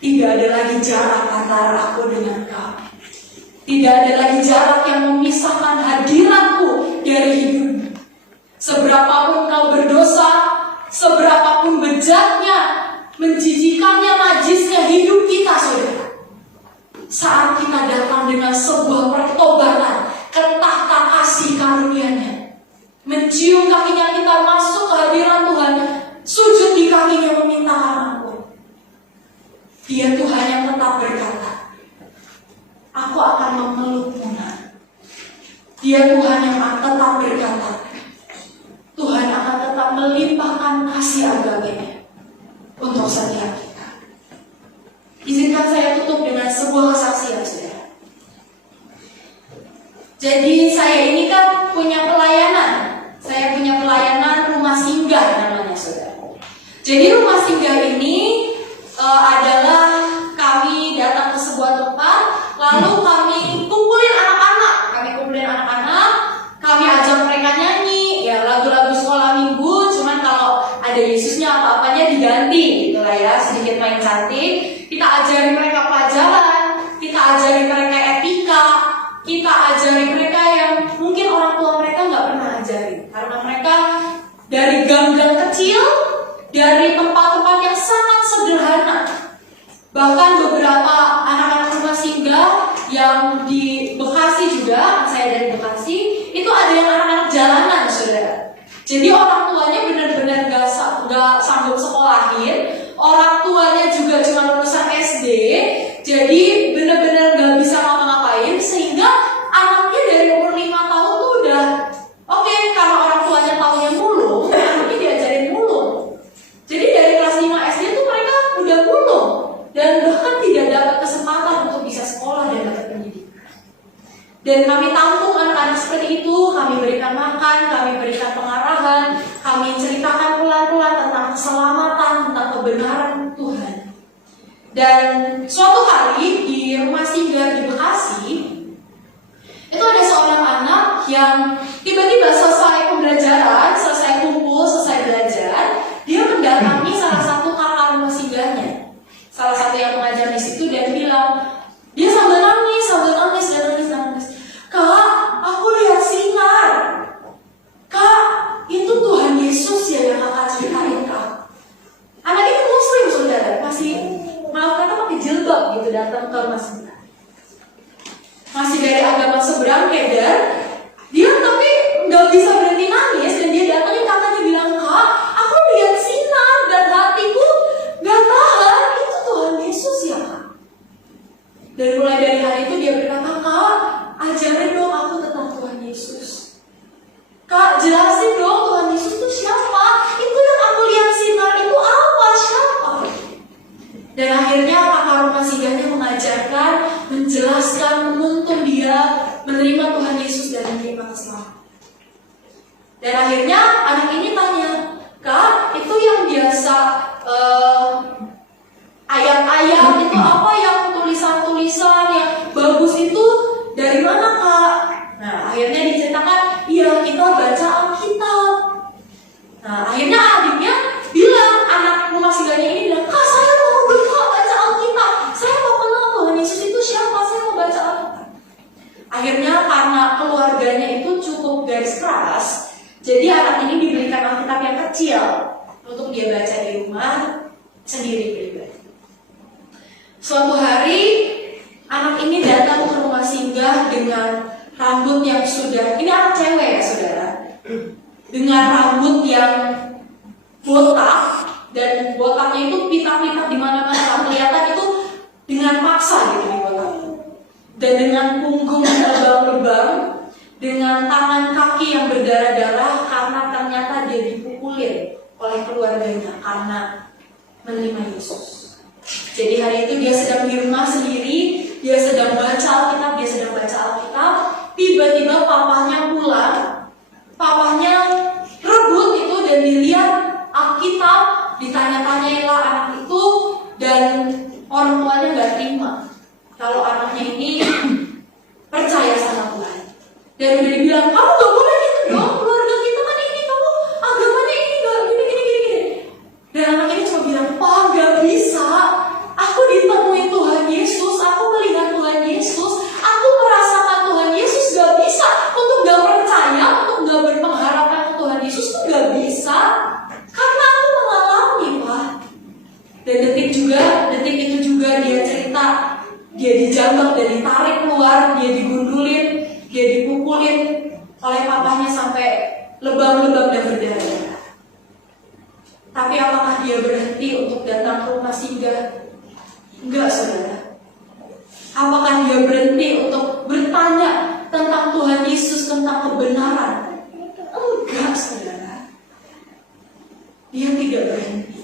tidak ada lagi jarak antara aku dengan kamu. Tidak ada lagi jarak yang memisahkan hadiratku dari hidupmu. Seberapapun kau berdosa, seberapapun bejatnya, menjijikannya, najisnya hidup kita, saudara. Saat kita datang dengan sebuah pertobatan ke tahta kasih karunia-Nya, mencium kakinya kita masuk ke hadirat Tuhan, sujud di kakinya meminta ampun. Dia Tuhan yang tetap berkata, "Aku akan memelukmu." Dia Tuhan yang tetap berkata, Tuhan akan tetap melimpahkan kasih agape-Nya untuk setiap kita. Izinkan saya tutup dengan sebuah kesaksian, saudara. Jadi saya ini kan punya pelayanan. Saya punya pelayanan rumah singgah namanya, saudara. Jadi rumah singgah ini adalah kami datang ke sebuah tempat, lalu kami kumpulin anak-anak, kami ajak mereka nyanyi, ya lagu-lagu sekolah minggu, cuman kalau ada Yesusnya apa-apanya diganti, gitu lah ya, sedikit main cantik. Kita ajari mereka pelajaran, kita ajari mereka etika, kita ajari mereka yang mungkin orang tua mereka nggak pernah ajari, karena mereka dari gang-gang kecil, dari tempat-tempat yang sangat sederhana. Bahkan beberapa anak-anak rumah singgah yang di Bekasi juga, saya dari Bekasi, itu ada yang anak-anak jalanan, saudara. Jadi orang tuanya benar-benar gak sanggup sekolahin, orang tuanya juga cuma lulusan SD, jadi benar-benar gak bisa ngapa-ngapain, sehingga anaknya dari umur 5 tahun tuh udah oke, karena orang tuanya taunya mulung, anaknya diajarin mulung. Jadi dari kelas 5 SD tuh mereka udah mulung dan bahkan tidak dapat kesempatan untuk bisa sekolah dan dapat pendidikan. Dan kami tampung anak-anak seperti itu, kami berikan makan, kami berikan pengarahan, kami ceritakan pelan-pelan tentang keselamatan, tentang kebenaran Tuhan. Dan suatu hari di rumah singgah di Bekasi, itu ada seorang anak yang tiba-tiba selesai pembelajaran, selesai kumpul, selesai belajar, dia mendatangi salah satu kakak rumah singgahnya, salah satu yang mengajar di situ, dan bilang, dia sambil nangis, "Kak, aku lihat sinar. Kak, itu Tuhan Yesus ya yang kakak ceritain, Kak." Anak ini Muslim, saudara, masih maaf kata pakai jilbab gitu datang ke rumah singgah. Masih dari agama seberang, keder. Dia tapi nggak bisa berhenti nangis, dan dia datangin kakaknya bilang, "Kak, aku lihat sinar dan hatiku nggak tahan, itu Tuhan Yesus ya, Kak." Dan mulai dari hari itu dia berkata, "Kak, ajarin dong aku tentang Tuhan Yesus. Kak, jelasin dong Tuhan Yesus itu siapa? Itu yang aku lihat sinar itu apa? Siapa?" Dan akhirnya kakak rumah singgahnya mengajarkan, menjelaskan, menuntun dia menerima Tuhan Yesus dan menerima keselamatan. Dan akhirnya anak ini tanya, "Kak, itu yang biasa ayat-ayat itu apa, yang tulisan-tulisan yang bagus itu dari mana, Kak?" Nah, akhirnya diceritakan, "Iya, kita baca Alkitab." Nah, akhirnya adiknya bilang, anak rumah singgahnya ini bilang, "Kak, saya mau baca Alkitab. Saya mau kenal Tuhan Yesus itu siapa. Saya mau baca Alkitab." Akhirnya karena keluarganya itu cukup garis keras, jadi anak ini diberikan Alkitab yang kecil untuk dia baca di rumah sendiri pribadi. Suatu hari anak ini datang ke rumah singgah dengan rambut yang sudah, ini anak cewek ya saudara, dengan rambut yang botak, dan botaknya itu pitak-pitak di mana-mana, kelihatan itu dengan paksa gitu dibotak, dan dengan punggung lebam-lebam, dengan tangan kaki yang berdarah-darah karena ternyata dia dipukulin oleh keluarganya karena menerima Yesus. Jadi hari itu dia sedang di rumah sendiri, dia sedang baca Alkitab, tiba-tiba papahnya pulang, papahnya rebut itu dan dilihat Alkitab, ditanya-tanyailah anak itu, dan orang tuanya gak terima kalau anaknya ini percaya sama Tuhan. Dan udah dibilang, "Kamu gak boleh gitu dong, keluarga kita kan ini, kamu agamanya ini gak gini. Dan anak ini cuma bilang, "Pak, gak bisa. Aku ditemui Tuhan Yesus, aku melihat Tuhan Yesus, aku merasakan Tuhan Yesus, gak bisa untuk gak percaya, untuk gak berpengharapan ke Tuhan Yesus tuh gak bisa, karena aku mengalami, Pak." Dan detik itu juga dia cerita, dia dijambak dan ditarik keluar, dia digundulin, dia dipukulin oleh papahnya sampai lebam-lebam dan berdarah. Tapi apakah dia berhenti untuk datang ke rumah singgah? Enggak, saudara. Apakah dia berhenti untuk bertanya tentang Tuhan Yesus, tentang kebenaran? Enggak, saudara. Dia tidak berhenti.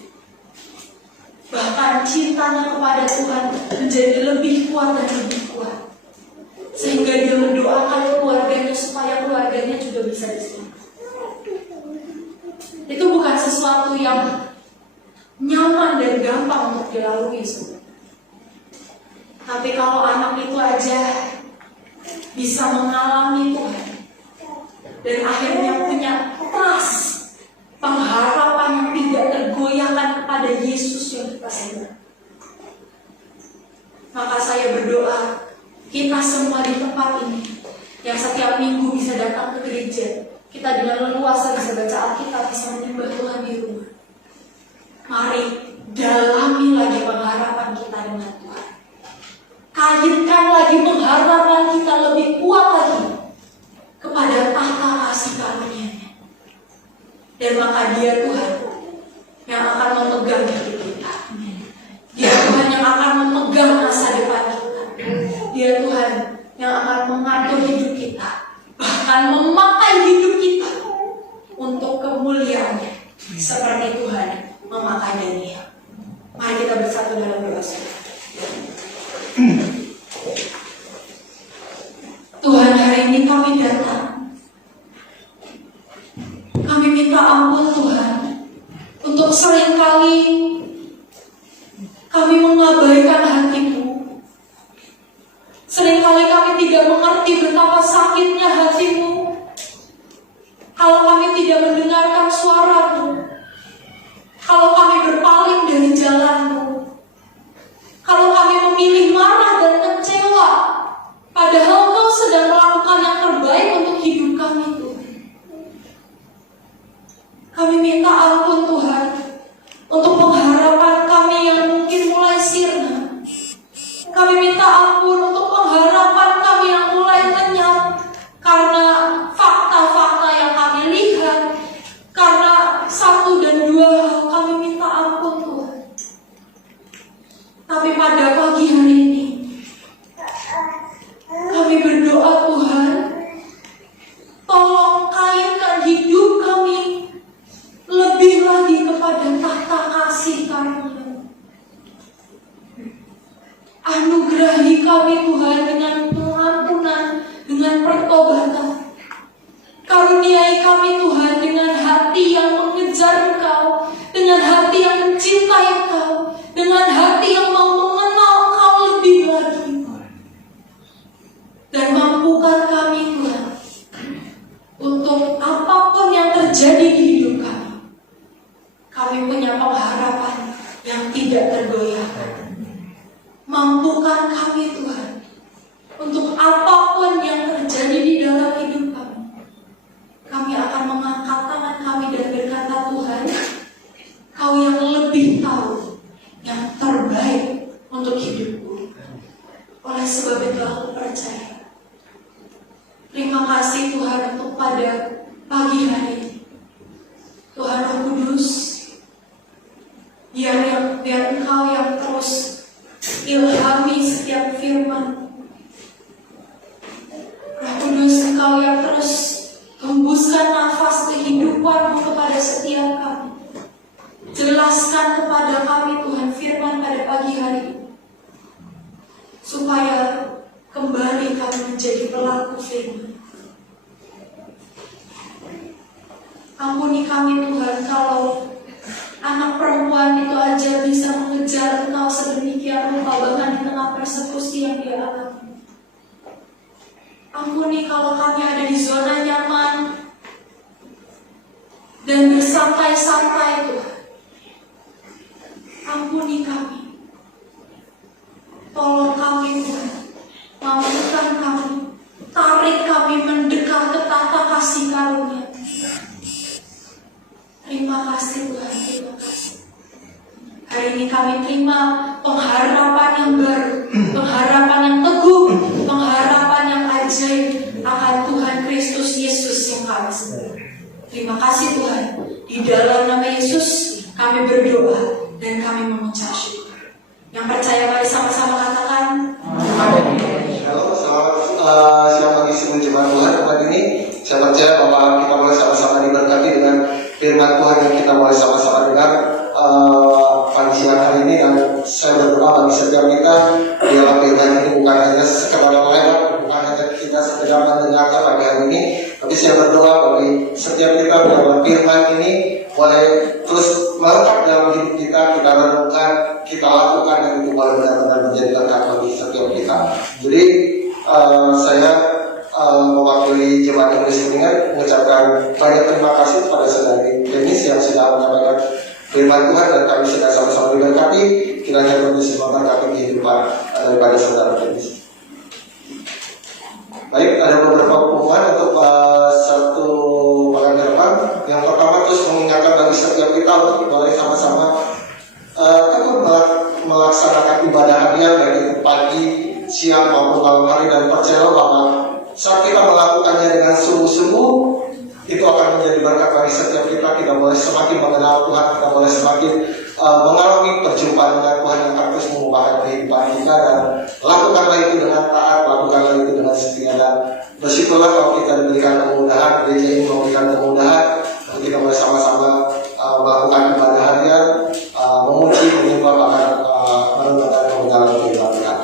Bahkan cintanya kepada Tuhan menjadi lebih kuat dan lebih kuat, sehingga dia mendoakan keluarganya supaya keluarganya juga bisa diselamatkan. Itu bukan sesuatu yang nyaman dan gampang untuk dilalui, saudara. Tapi kalau anak itu aja bisa mengalami Tuhan dan akhirnya punya trust, pengharapan yang tidak tergoyahkan kepada Yesus yang kita sembah, maka saya berdoa kita semua di tempat ini yang setiap minggu bisa datang ke gereja, kita dengan leluasa bisa baca Alkitab, bisa menyembah Tuhan di rumah. Mari dalami lagi pengharapan kita dengan Tuhan. Kaitkan lagi pengharapan kita lebih kuat lagi kepada tahta kasih karunia-Nya. Dan maka Dia Tuhan yang akan memegang hidup kita. Dia Tuhan yang akan memegang masa depan kita. Dia Tuhan yang akan mengatur hidup kita, bahkan memakai hidup kita untuk kemuliaan-Nya, seperti Tuhan memakai Daniel. Mari kita bersatu dalam doa. Tuhan, hari ini kami datang. Kami minta ampun Tuhan, untuk seringkali kami mengabaikan hati-Mu. Seringkali kami tidak mengerti betapa sakitnya hati-Mu kalau kami tidak mendengarkan suara-Mu, kalau kami berpaling dari jalan-Mu, kalau kami memilih marah dan kecewa, padahal Kau sedang melakukan yang terbaik untuk hidup kami, Tuhan. Kami minta ampun Tuhan untuk pengharapan kami yang mungkin mulai sirna. Kami minta ampun untuk pengharapan kami yang mulai lenyap karena fakta-fakta yang kami lihat, karena satu dan dua hal. Kami minta ampun Tuhan. Tapi pada pagi hari ini kami berdoa, Tuhan, tolong kaitkan hidup kami lebih lagi kepada tahta kasih karunia. Anugerahi kami Tuhan dengan pengampunan, dengan pertobatan. Karuniai kami Tuhan dengan hati yang mengejar Engkau, dengan hati yang mencintai Engkau, dengan hati yang mau mengenal Engkau lebih lagi. Dan mampukan kami Tuhan untuk apapun yang terjadi di hidup kami, kami punya pengharapan yang tidak tergoyahkan. Mampukan kami Tuhan untuk apapun yang terjadi di dalam hidup kami, kami akan mengangkat tangan kami dan berkata, Tuhan, Kau yang lebih tahu yang terbaik untuk hidupku. Oleh sebab itu aku percaya. Terima kasih Tuhan untuk pada pagi hari ini. Tuhan Roh Kudus, biar Engkau yang terus ilhami setiap firman. Roh Kudus, Engkau yang terus hembuskan nafas kehidupan-Mu kepada setiap kami. Jelaskan kepada kami Tuhan firman pada pagi hari ini, supaya kembali kami menjadi pelaku firman. Ampuni kami Tuhan kalau anak perempuan itu aja bisa mengejar Engkau sedemikian rupa bahkan di tengah persekusi yang dia alami. Ampuni kalau kami ada di zona nyaman dan bersantai-santai Tuhan. Ampuni kami. Tolong kami Tuhan. Mampukan kami. Tarik kami mendekat ke tahta kasih karunia. Terima kasih Tuhan, terima kasih. Hari ini kami terima pengharapan yang baru, pengharapan yang teguh, pengharapan yang ajaib akan Tuhan Kristus Yesus yang kami sembah. Terima kasih Tuhan. Di dalam nama Yesus kami berdoa dan kami mengucap syukur. Yang percaya mari sama-sama katakan amin. Halo, siang pagi sebelum jemaat Tuhan tempat ini. Saya percaya bahwa kita boleh sama-sama diberkati dengan firman Tuhan yang kita boleh sama-sama dengar pagi siang hari ini. Dan saya berdoa bagi setiap kita biarlah firman ini bukan hanya sekedar lewat, bukan hanya kita sekedar mendengarkan pagi hari ini, tapi saya berdoa bagi setiap kita biarlah firman ini boleh terus melekat dalam hidup kita renungkan, kita lakukan, dan itu boleh benar-benar menjadi berkat bagi setiap kita. Jadi saya mewakili jemaat Inggris Kuningan mengucapkan banyak terima kasih kepada saudara Denis yang sudah menyampaikan firman Tuhan dan kami sudah sama-sama diberkati. Kiranya Tuhan Yesus memberkati kehidupan daripada saudara Denis. Baik, ada beberapa pengumuman untuk satu kita untuk boleh sama-sama tekun melaksanakan ibadah harian baik itu pagi, siang maupun malam hari, dan percayalah bahwa saat kita melakukannya dengan sungguh-sungguh itu akan menjadi berkat bagi setiap kita. Kita boleh semakin mengenal Tuhan, kita boleh semakin mengalami perjumpaan dengan Tuhan yang akan terus mengubahkan kehidupan kita, dan lakukanlah itu dengan taat, lakukanlah itu dengan setia, dan bersyukurlah kalau kita diberikan kemudahan, gereja ini memberikan kemudahan untuk kita boleh sama-sama melakukan ibadah harian, memuji, menyembah, bahkan menunjukkan kebenaran kehidupan kita.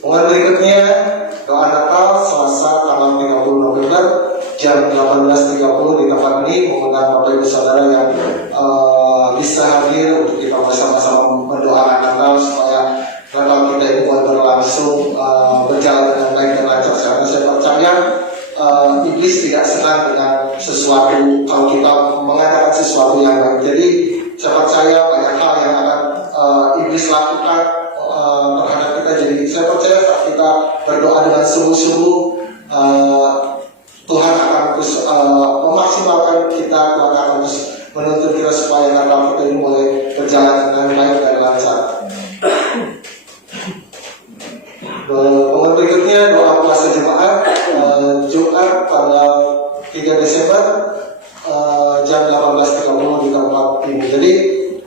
Kemudian berikutnya doa Natal Selasa tanggal 30 November jam 18.30 di tempat ini, mengundang Bapak Ibu Saudara yang bisa hadir untuk kita bersama-sama mendoakan Natal supaya Natal kita ini boleh berlangsung berjalan dengan baik dan lancar. Karena saya percaya iblis tidak senang dengan sesuatu kalau kita mengadakan sesuatu yang baik. Jadi saya percaya banyak hal yang akan iblis lakukan terhadap kita. Jadi saya percaya saat kita berdoa dengan sungguh-sungguh, Tuhan akan terus memaksimalkan kita, Tuhan akan terus menuntun kita supaya Natal kita ini boleh berjalan dengan baik dan lancar. Kemudian berikutnya doa puasa Jumat, Jumat tanggal 3 Desember jam 18.30 di tempat ini. Jadi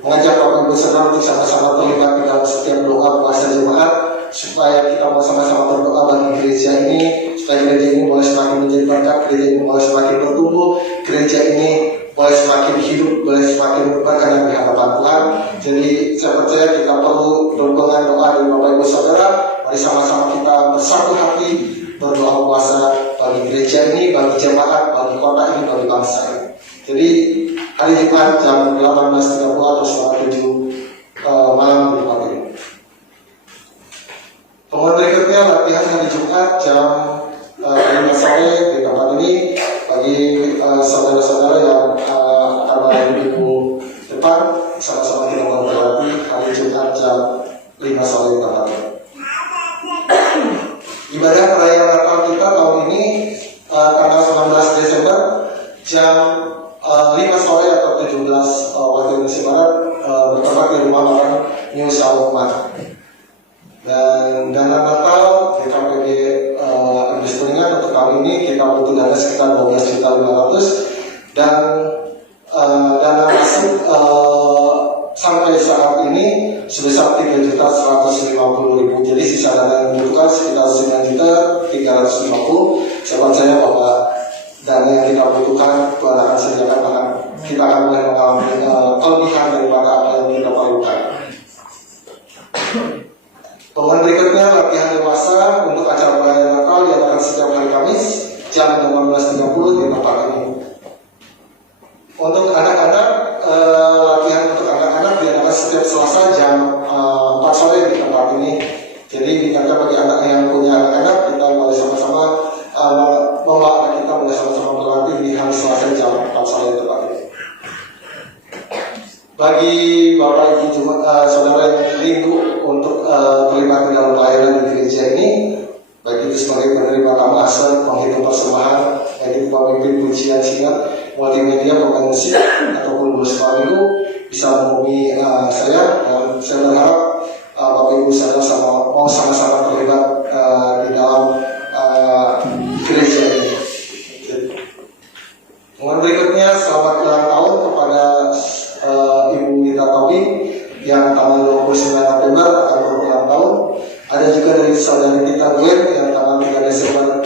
mengajak Bapak Ibu Saudara untuk sama-sama terlibat di dalam setiap doa puasa Jumat supaya kita mau sama-sama berdoa bagi gereja ini, supaya gereja ini boleh semakin menjadi berkat, gereja ini boleh semakin bertumbuh, gereja ini boleh semakin hidup, boleh semakin berkenan di hadapan Tuhan. Jadi saya percaya kita perlu dukungan doa dari Bapak Ibu Saudara. Mari sama-sama kita bersatu hati berdoa puasa bagi gereja ini, bagi jemaat, bagi kota ini, bagi bangsa ini. Jadi hari Jumat jam 18.30 atau setengah 7 malam di tempat ini. Kemudian berikutnya latihan hari Jumat jam 5 sore di tempat ini bagi saudara-saudara yang akan berada di minggu depan, sama-sama kita berlatih hari Jumat jam 5 sore di tempat ini. Ibadah perayaan Natal kita tahun ini tanggal 19 Desember jam 5 sore atau 17 waktu Indonesia Barat bertempat di rumah makan New Salomon. Dan dana Natal di KPB Inggris Kuningan untuk tahun ini kita butuh dana sekitar 12.500.000, dan dana masuk sampai saat ini sebesar 3.150.000. Jadi sisa dana yang dibutuhkan sekitar 9.350.000. Saya percaya bahwa dana yang kita butuhkan Tuhan akan sediakan, kita akan mulai mengalami kelebihan daripada apa yang kita perlukan. Kemudian berikutnya latihan dewasa untuk acara perayaan Natal diadakan setiap hari Kamis jam 18.30 di tempat ini. Untuk anak-anak, latihan untuk anak-anak diadakan setiap Selasa jam 4 sore di tempat ini. Jadi dikatakan bagi anak yang punya anak-anak, kita boleh sama-sama membawa anak kita boleh sama-sama berlatih di hari Selasa jam 4 sore di tempat ini. Bagi Bapak Ibu saudara yang rindu untuk terlibat di dalam pelayanan di gereja ini, baik itu sebagai penerima tamu asal, penghitung persembahan, baik itu pemimpin pujian singkat, multimedia, pengisi ataupun sekolah minggu, bisa menghubungi saya, dan saya berharap Bapak Ibu saudara mau sama-sama terlibat di dalam gereja ini. Kemudian berikutnya selamat ulang tahun kepada Ibu Nita Tobi yang tanggal 29 November akan berulang tahun. Ada juga dari saudari kita Gwen yang tanggal 3 Desember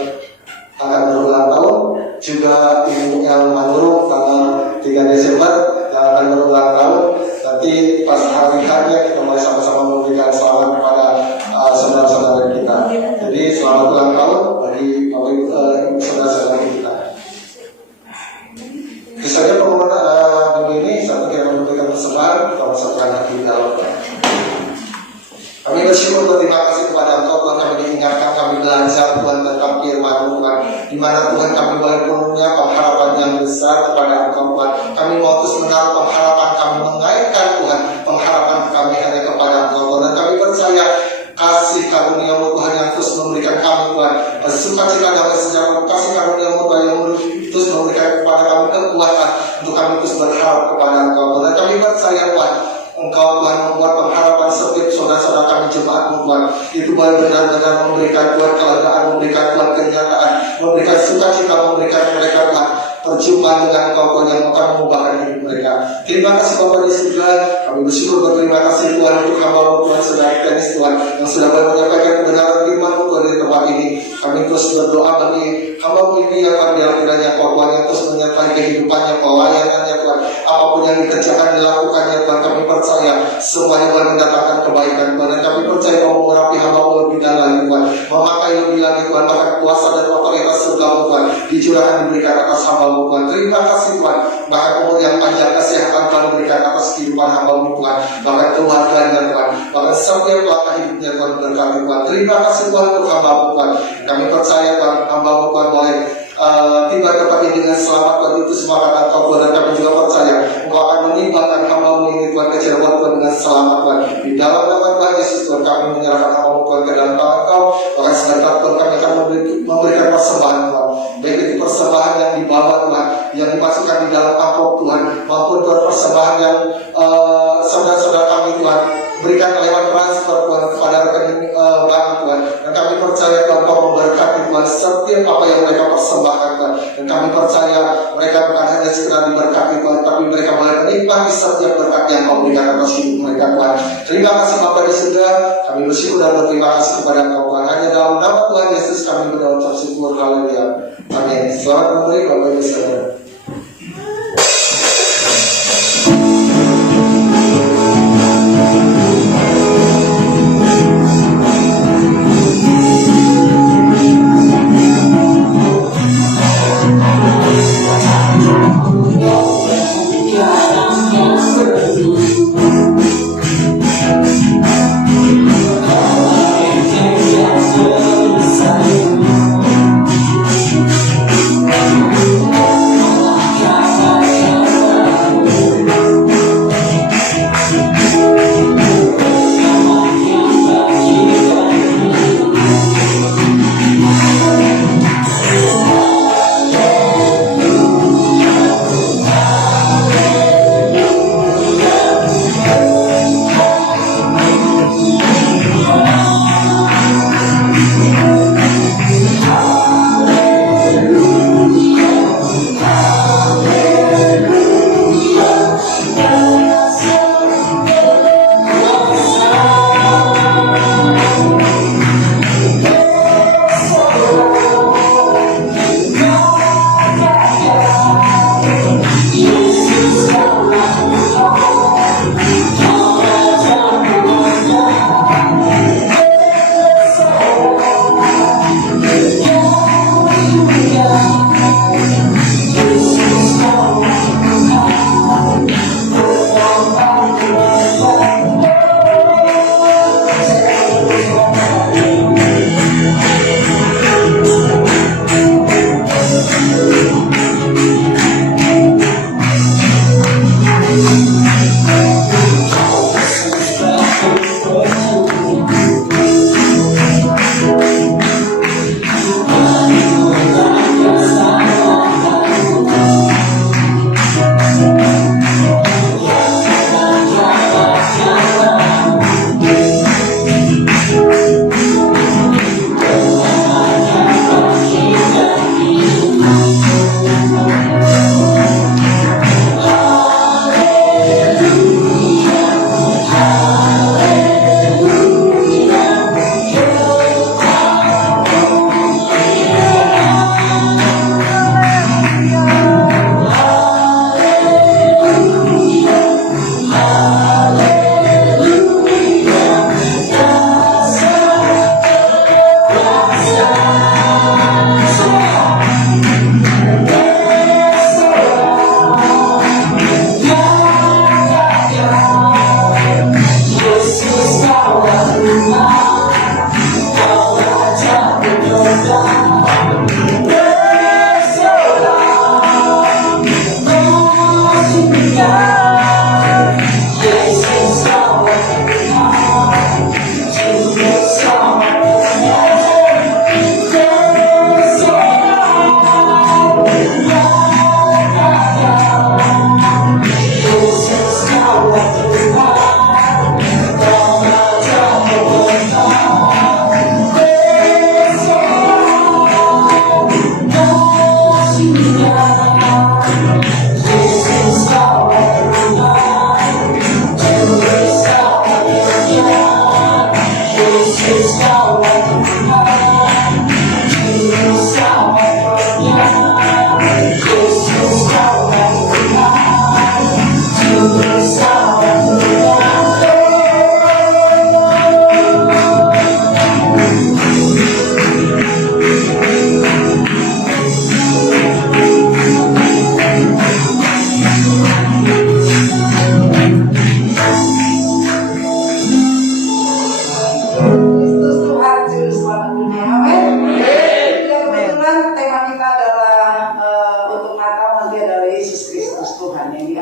akan berulang tahun. Juga Ibu El Manurung tanggal 3 Desember yang akan berulang tahun. Nanti pas hari-harinya kita mulai sama-sama memberikan selamat kepada saudara-saudara kita. Jadi selamat ulang tahun bagi Ibu saudara-saudara kita. Misalnya pengumuman ini satu kita memberikan persembahan, kita masukkan di dalam. Kami bersyukur, berterima kasih kepada Engkau Tuhan, kami diingatkan, kami belajar Tuhan tentang firman Tuhan, di mana Tuhan kami boleh punya pengharapan yang besar kepada Engkau Tuhan. Kami mau terus menaruh pengharapan kami, mengaitkan Tuhan pengharapan kami hanya kepada Engkau Tuhan, dan kami percaya kasih karunia-Mu Tuhan yang terus memberikan kami Tuhan sukacita damai sejahtera, kasih karunia-Mu Tuhan yang terus memberikan kepada kami kekuatan untuk kami terus berharap percaya Tuhan, Engkau Tuhan membuat pengharapan setiap saudara-saudara kami jemaat Tuhan. Itu benar-benar memberikan Tuhan kelegaan, memberikan Tuhan kenyataan, memberikan sukacita, memberikan mereka Tuhan perjumpaan dengan Engkau Tuhan yang akan mengubahkan hidup mereka. Terima kasih Bapak di surga. Kami bersyukur berterima kasih Tuhan untuk hamba-Mu Tuhan saudara tenis Tuhan yang sudah boleh menyampaikan kebenaran firman-Mu Tuhan di tempat ini. Kami terus berdoa bagi hamba-Mu ini yang akan biar kiranya Engkau Tuhan yang terus menyertai kehidupannya, pelayanannya Tuhan. Apapun yang dikerjakan dilakukannya Tuhan, kami percaya semuanya Tuhan mendatangkan kebaikan Tuhan. Dan kami percaya Kau mengurapi hamba-Mu lebih dalam lagi Tuhan, memakai lebih lagi Tuhan, bahkan kuasa dan otoritas surga-Mu Tuhan dicurahkan diberikan atas hamba-Mu Tuhan. Terima kasih Tuhan, bahkan umur yang panjang, kesehatan Tuhan diberikan atas kehidupan hamba-Mu Tuhan, bahkan keluarganya Tuhan, bahkan setiap langkah hidupnya Tuhan berkati Tuhan. Terima kasih Tuhan untuk hamba-Mu Tuhan. Kami percaya Tuhan, hamba-Mu Tuhan boleh tiba tempat ini dengan selamat Tuhan. Itu semua kata Engkau Tuhan, dan kami juga percaya Engkau akan menimbangkan hamba-Mu ini Tuhan ke Cirebon Tuhan dengan selamat Tuhan. Di dalam nama Tuhan Yesus Tuhan, kami menyerahkan hamba-Mu Tuhan ke dalam tangan Engkau. Bahkan sebentar Tuhan kami akan memberikan persembahan Tuhan, baik itu persembahan yang dibawa Tuhan, yang dimasukkan di dalam amplop Tuhan, maupun Tuhan persembahan yang saudara-saudara kami Tuhan berikan lewat transfer Tuhan kepada rekening bank Tuhan. Dan kami percaya Tuhan Kau memberkati Tuhan setiap apa yang mereka persembahkan Tuhan. Dan kami percaya mereka bukan hanya sekedar diberkati Tuhan, tapi mereka boleh menikmati setiap berkat yang Kau berikan atas hidup mereka Tuhan. Terima kasih Bapa di surga. Kami bersyukur dan berterima kasih kepada Engkau Tuhan. Hanya dalam nama Tuhan Yesus kami berdoa ucap syukur. Haleluya. Amin. Selamat memberi Bapak Ibu Saudara.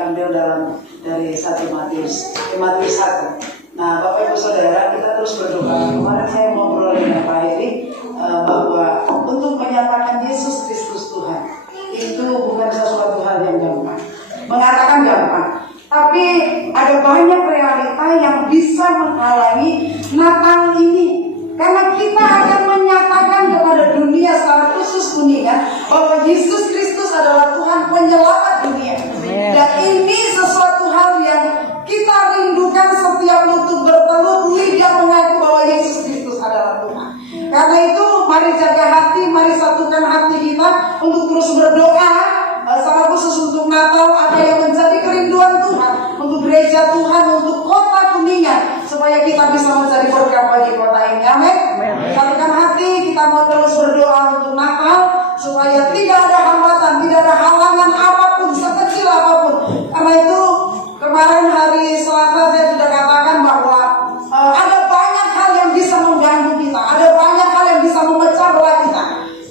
diambil dari 1 Matius 1. Nah, Bapak Ibu Saudara, kita terus berdoa. Kemarin saya ngobrol dengan Pak Heri bahwa untuk menyatakan Yesus Kristus Tuhan itu bukan sesuatu hal yang gampang. Mengatakan gampang, tapi ada banyak realita yang bisa menghalangi Natal ini. Karena kita akan menyatakan kepada dunia secara khusus kuningan bahwa Yesus Kristus adalah Tuhan penyelamat dunia. Dan ini sesuatu hal yang kita rindukan, setiap lutut bertelut, lidah mengaku bahwa Yesus Kristus adalah Tuhan. Karena itu mari jaga hati, mari satukan hati kita untuk terus berdoa. Secara khusus untuk Natal, ada yang menjadi kerinduan Tuhan untuk gereja Tuhan, untuk kota Kuningan, supaya kita bisa menjadi berkat bagi kota ini. Amin. Satukan hati, kita mau terus berdoa untuk Natal, supaya tidak ada hambatan, tidak ada halangan apapun, sekecil apapun. Karena itu kemarin hari Selasa saya sudah katakan bahwa ada banyak hal yang bisa mengganggu kita, ada banyak hal yang bisa memecah belah kita.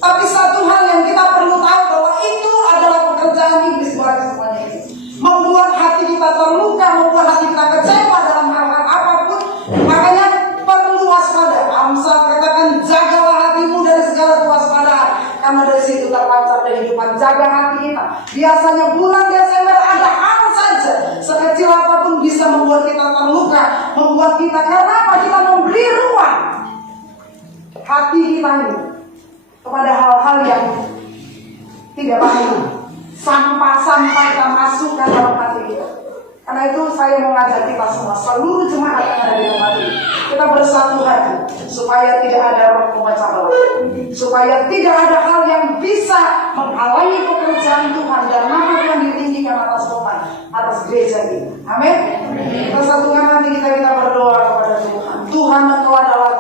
Tapi satu hal yang kita perlu tahu bahwa itu adalah pekerjaan iblis bagi semuanya ini. Membuat hati kita terluka, membuat hati kita kecewa dalam hal-hal apapun. Makanya perlu waspada. Amsal katakan, jagalah hatimu dari segala kewaspadaan, karena dari situ terpancar kehidupan. Jaga hati kita. Biasanya bulan Desember ada hal saja, sekecil apapun bisa membuat kita terluka, membuat kita, karena apa? Kita memberi ruang hati kita ini kepada hal-hal yang tidak baik, sampah-sampah yang masukkan dalam hati kita. Karena itu saya mau ngajak kita semua, seluruh jemaat yang ada di tempat ini, kita bersatu hati supaya tidak ada roh pemecah belah, supaya tidak ada hal yang bisa menghalangi pekerjaan Tuhan dan nama Tuhan ditinggikan atas kota, atas gereja kita. Amin. Kita satukan hati kita berdoa kepada Tuhan. Tuhan, Engkau adalah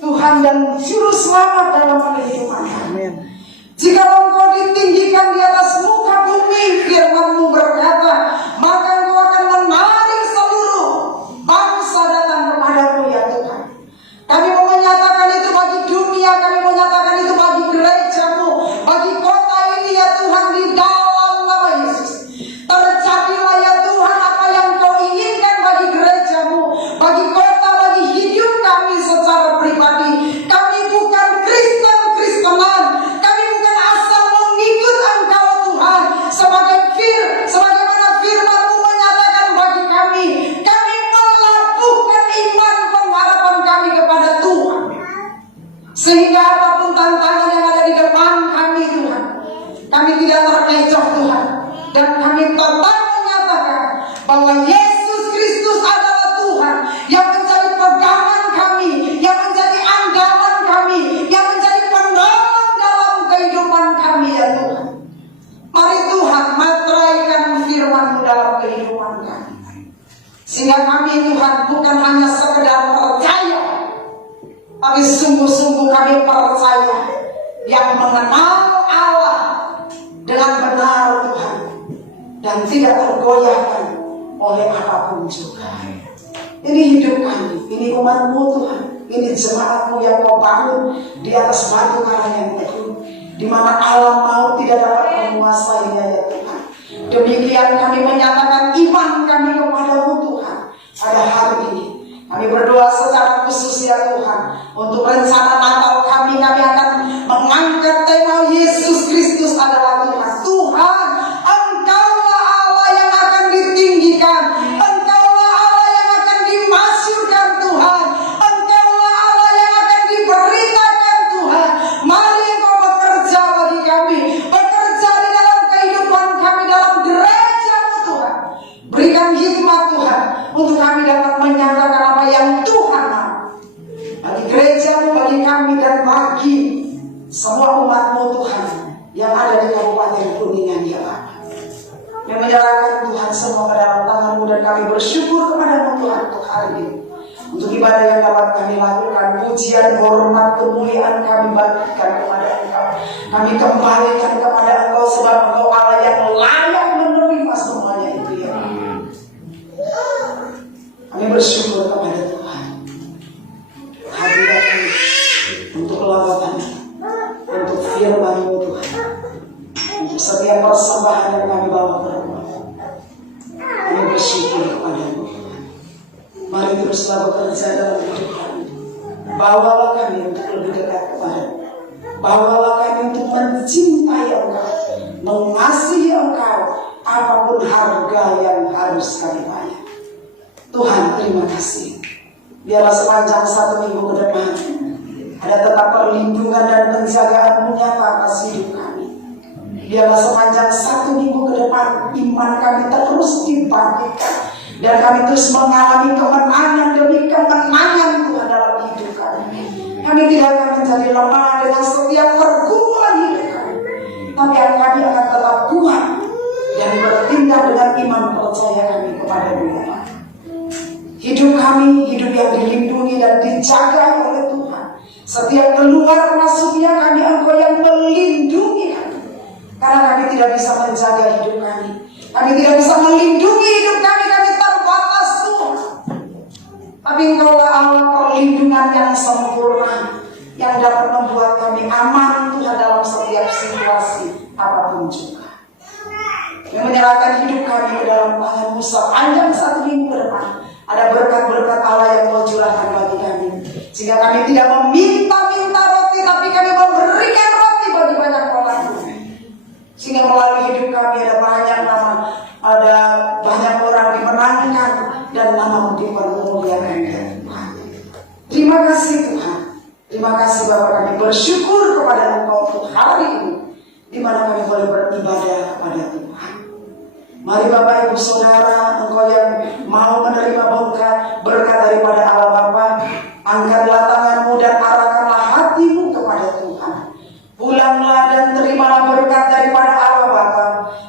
Tuhan dan Juru Selamat dalam kehidupan kami. Jika Engkau ditinggikan di atas muka bumi, firman-Mu berkata, maka Engkau akan menarik seluruh bangsa datang kepadamu, ya Tuhan. Kami mau menyatakan itu bagi dunia, kami mau menyatakan itu bagi gereja-Mu, bagi kota ini, ya Tuhan, di dalam nama Yesus. Terjadilah, ya Tuhan, apa yang Kau inginkan bagi gereja-Mu, bagi kota, bagi hidup kami secara pribadi. Kami bukan Kristen-Kristenan, kami bukan asal mengikut Engkau, Tuhan. Sebagaimana firman-Mu menyatakan bagi kami melabuhkan iman pengharapan kami kepada Tuhan. Sehingga apapun tantangan yang ada di depan kami, Tuhan, kami tidak terkecoh, Tuhan. Dan kami tetap menyatakan bahwa Yesus Kristus adalah Tuhan yang menjadi pegangan kami, yang menjadi andalan kami, yang menjadi penolong dalam kehidupan kami, ya Tuhan. Mari Tuhan, materaikan firman-Mu dalam kehidupan kami, sehingga kami, Tuhan, bukan hanya sekedar percaya, tapi sungguh-sungguh kami percaya yang mengenal Allah dengan benar, Tuhan, dan tidak tergoyahkan oleh apapun juga. Ini hidup kami, ini umat-Mu, Tuhan, ini jemaat-Mu yang Kau bangun di atas batu karang yang teguh, di mana alam maut tidak dapat menguasainya, ya Tuhan. Demikian kami menyatakan iman kami kepada-Mu, Tuhan, pada hari ini. Kami berdoa secara khusus, ya Tuhan, untuk rencana Natal kami akan mengangkat tema Yesus Kristus adalah Tuhan. Tuhan, Engkaulah Allah yang akan ditinggikan, Engkaulah Allah yang akan dimasyurkan, Tuhan, Engkaulah Allah yang akan diberitakan, Tuhan. Mari Engkau bekerja bagi kami, bekerja di dalam kehidupan kami, dalam gereja-Mu, Tuhan. Berikan hikmat, Tuhan, untuk kami dapat menyatakan apa yang Tuhan mau bagi gereja-Mu, bagi kami, dan bagi semua umat-Mu, Tuhan, yang ada di Kabupaten Kuningan, ya Bapa. Yang menyerahkan, Tuhan, semua ke dalam tangan-Mu, dan kami bersyukur kepada-Mu, Tuhan, untuk hari ini, untuk ibadah yang dapat kami lakukan. Pujian, hormat, kemuliaan kami bagikan kepada Engkau. Kami kembalikan kepada Engkau, sebab Engkau Allah yang layak menerima semuanya itu, ya Bapa. Kami bersyukur kepada Tuhan. Hadirat untuk lawatan, untuk firman-Mu, Tuhan, untuk setiap persembahan yang kami bawa ke rumah. kami teruslah bekerja dalam hidup kami. Bawalah kami untuk lebih dekat kepada-Mu. Bawalah kami untuk mencintai Engkau, mengasihi Engkau, apapun harga yang harus kami bayar. Tuhan, terima kasih. Biarlah sepanjang 1 minggu ke depan ada tetap perlindungan dan penjagaan-Mu nyata atas hidup kami. Biarlah sepanjang 1 minggu ke depan iman kami terus dibangkitkan dan kami terus mengalami kemenangan demi kemenangan Tuhan dalam hidup kami. Kami tidak akan menjadi lemah dengan setiap pergumulan hidup kami, tapi kami akan tetap kuat dan bertindak dengan iman percaya kami kepada-Mu. Hidup kami, hidup yang dilindungi dan dijaga oleh Tuhan. Setiap keluar masuknya kami, Engkau yang melindungi kami. Karena kami tidak bisa menjaga hidup kami. Kami tidak bisa melindungi hidup kami terbatas Tuhan. Tapi Engkaulah Allah perlindungan yang sempurna, yang dapat membuat kami aman Tuhan dalam setiap situasi apapun juga. Yang menyerahkan hidup kami ke dalam tangan-Mu sepanjang 1 minggu ke depan. Ada berkat-berkat Allah yang Kau curahkan bagi kami, sehingga kami tidak meminta-minta roti, tapi kami memberikan roti bagi banyak orang. Sehingga melalui hidup kami ada banyak orang dimenangkan dan nama-Mu dipermuliakan. Terima kasih Tuhan. Terima kasih Bapa, kami bersyukur kepada Engkau untuk hari ini, di mana kami boleh beribadah kepada Tuhan. Mari Bapak Ibu Saudara, Engkau yang mau menerima berkat daripada Allah Bapa, angkatlah tangan-Mu dan arahkanlah hatimu kepada Tuhan. Pulanglah dan terimalah berkat daripada Allah Bapa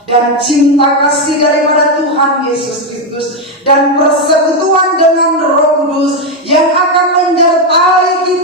dan cinta kasih daripada Tuhan Yesus Kristus dan persekutuan dengan Roh Kudus yang akan menyertai kita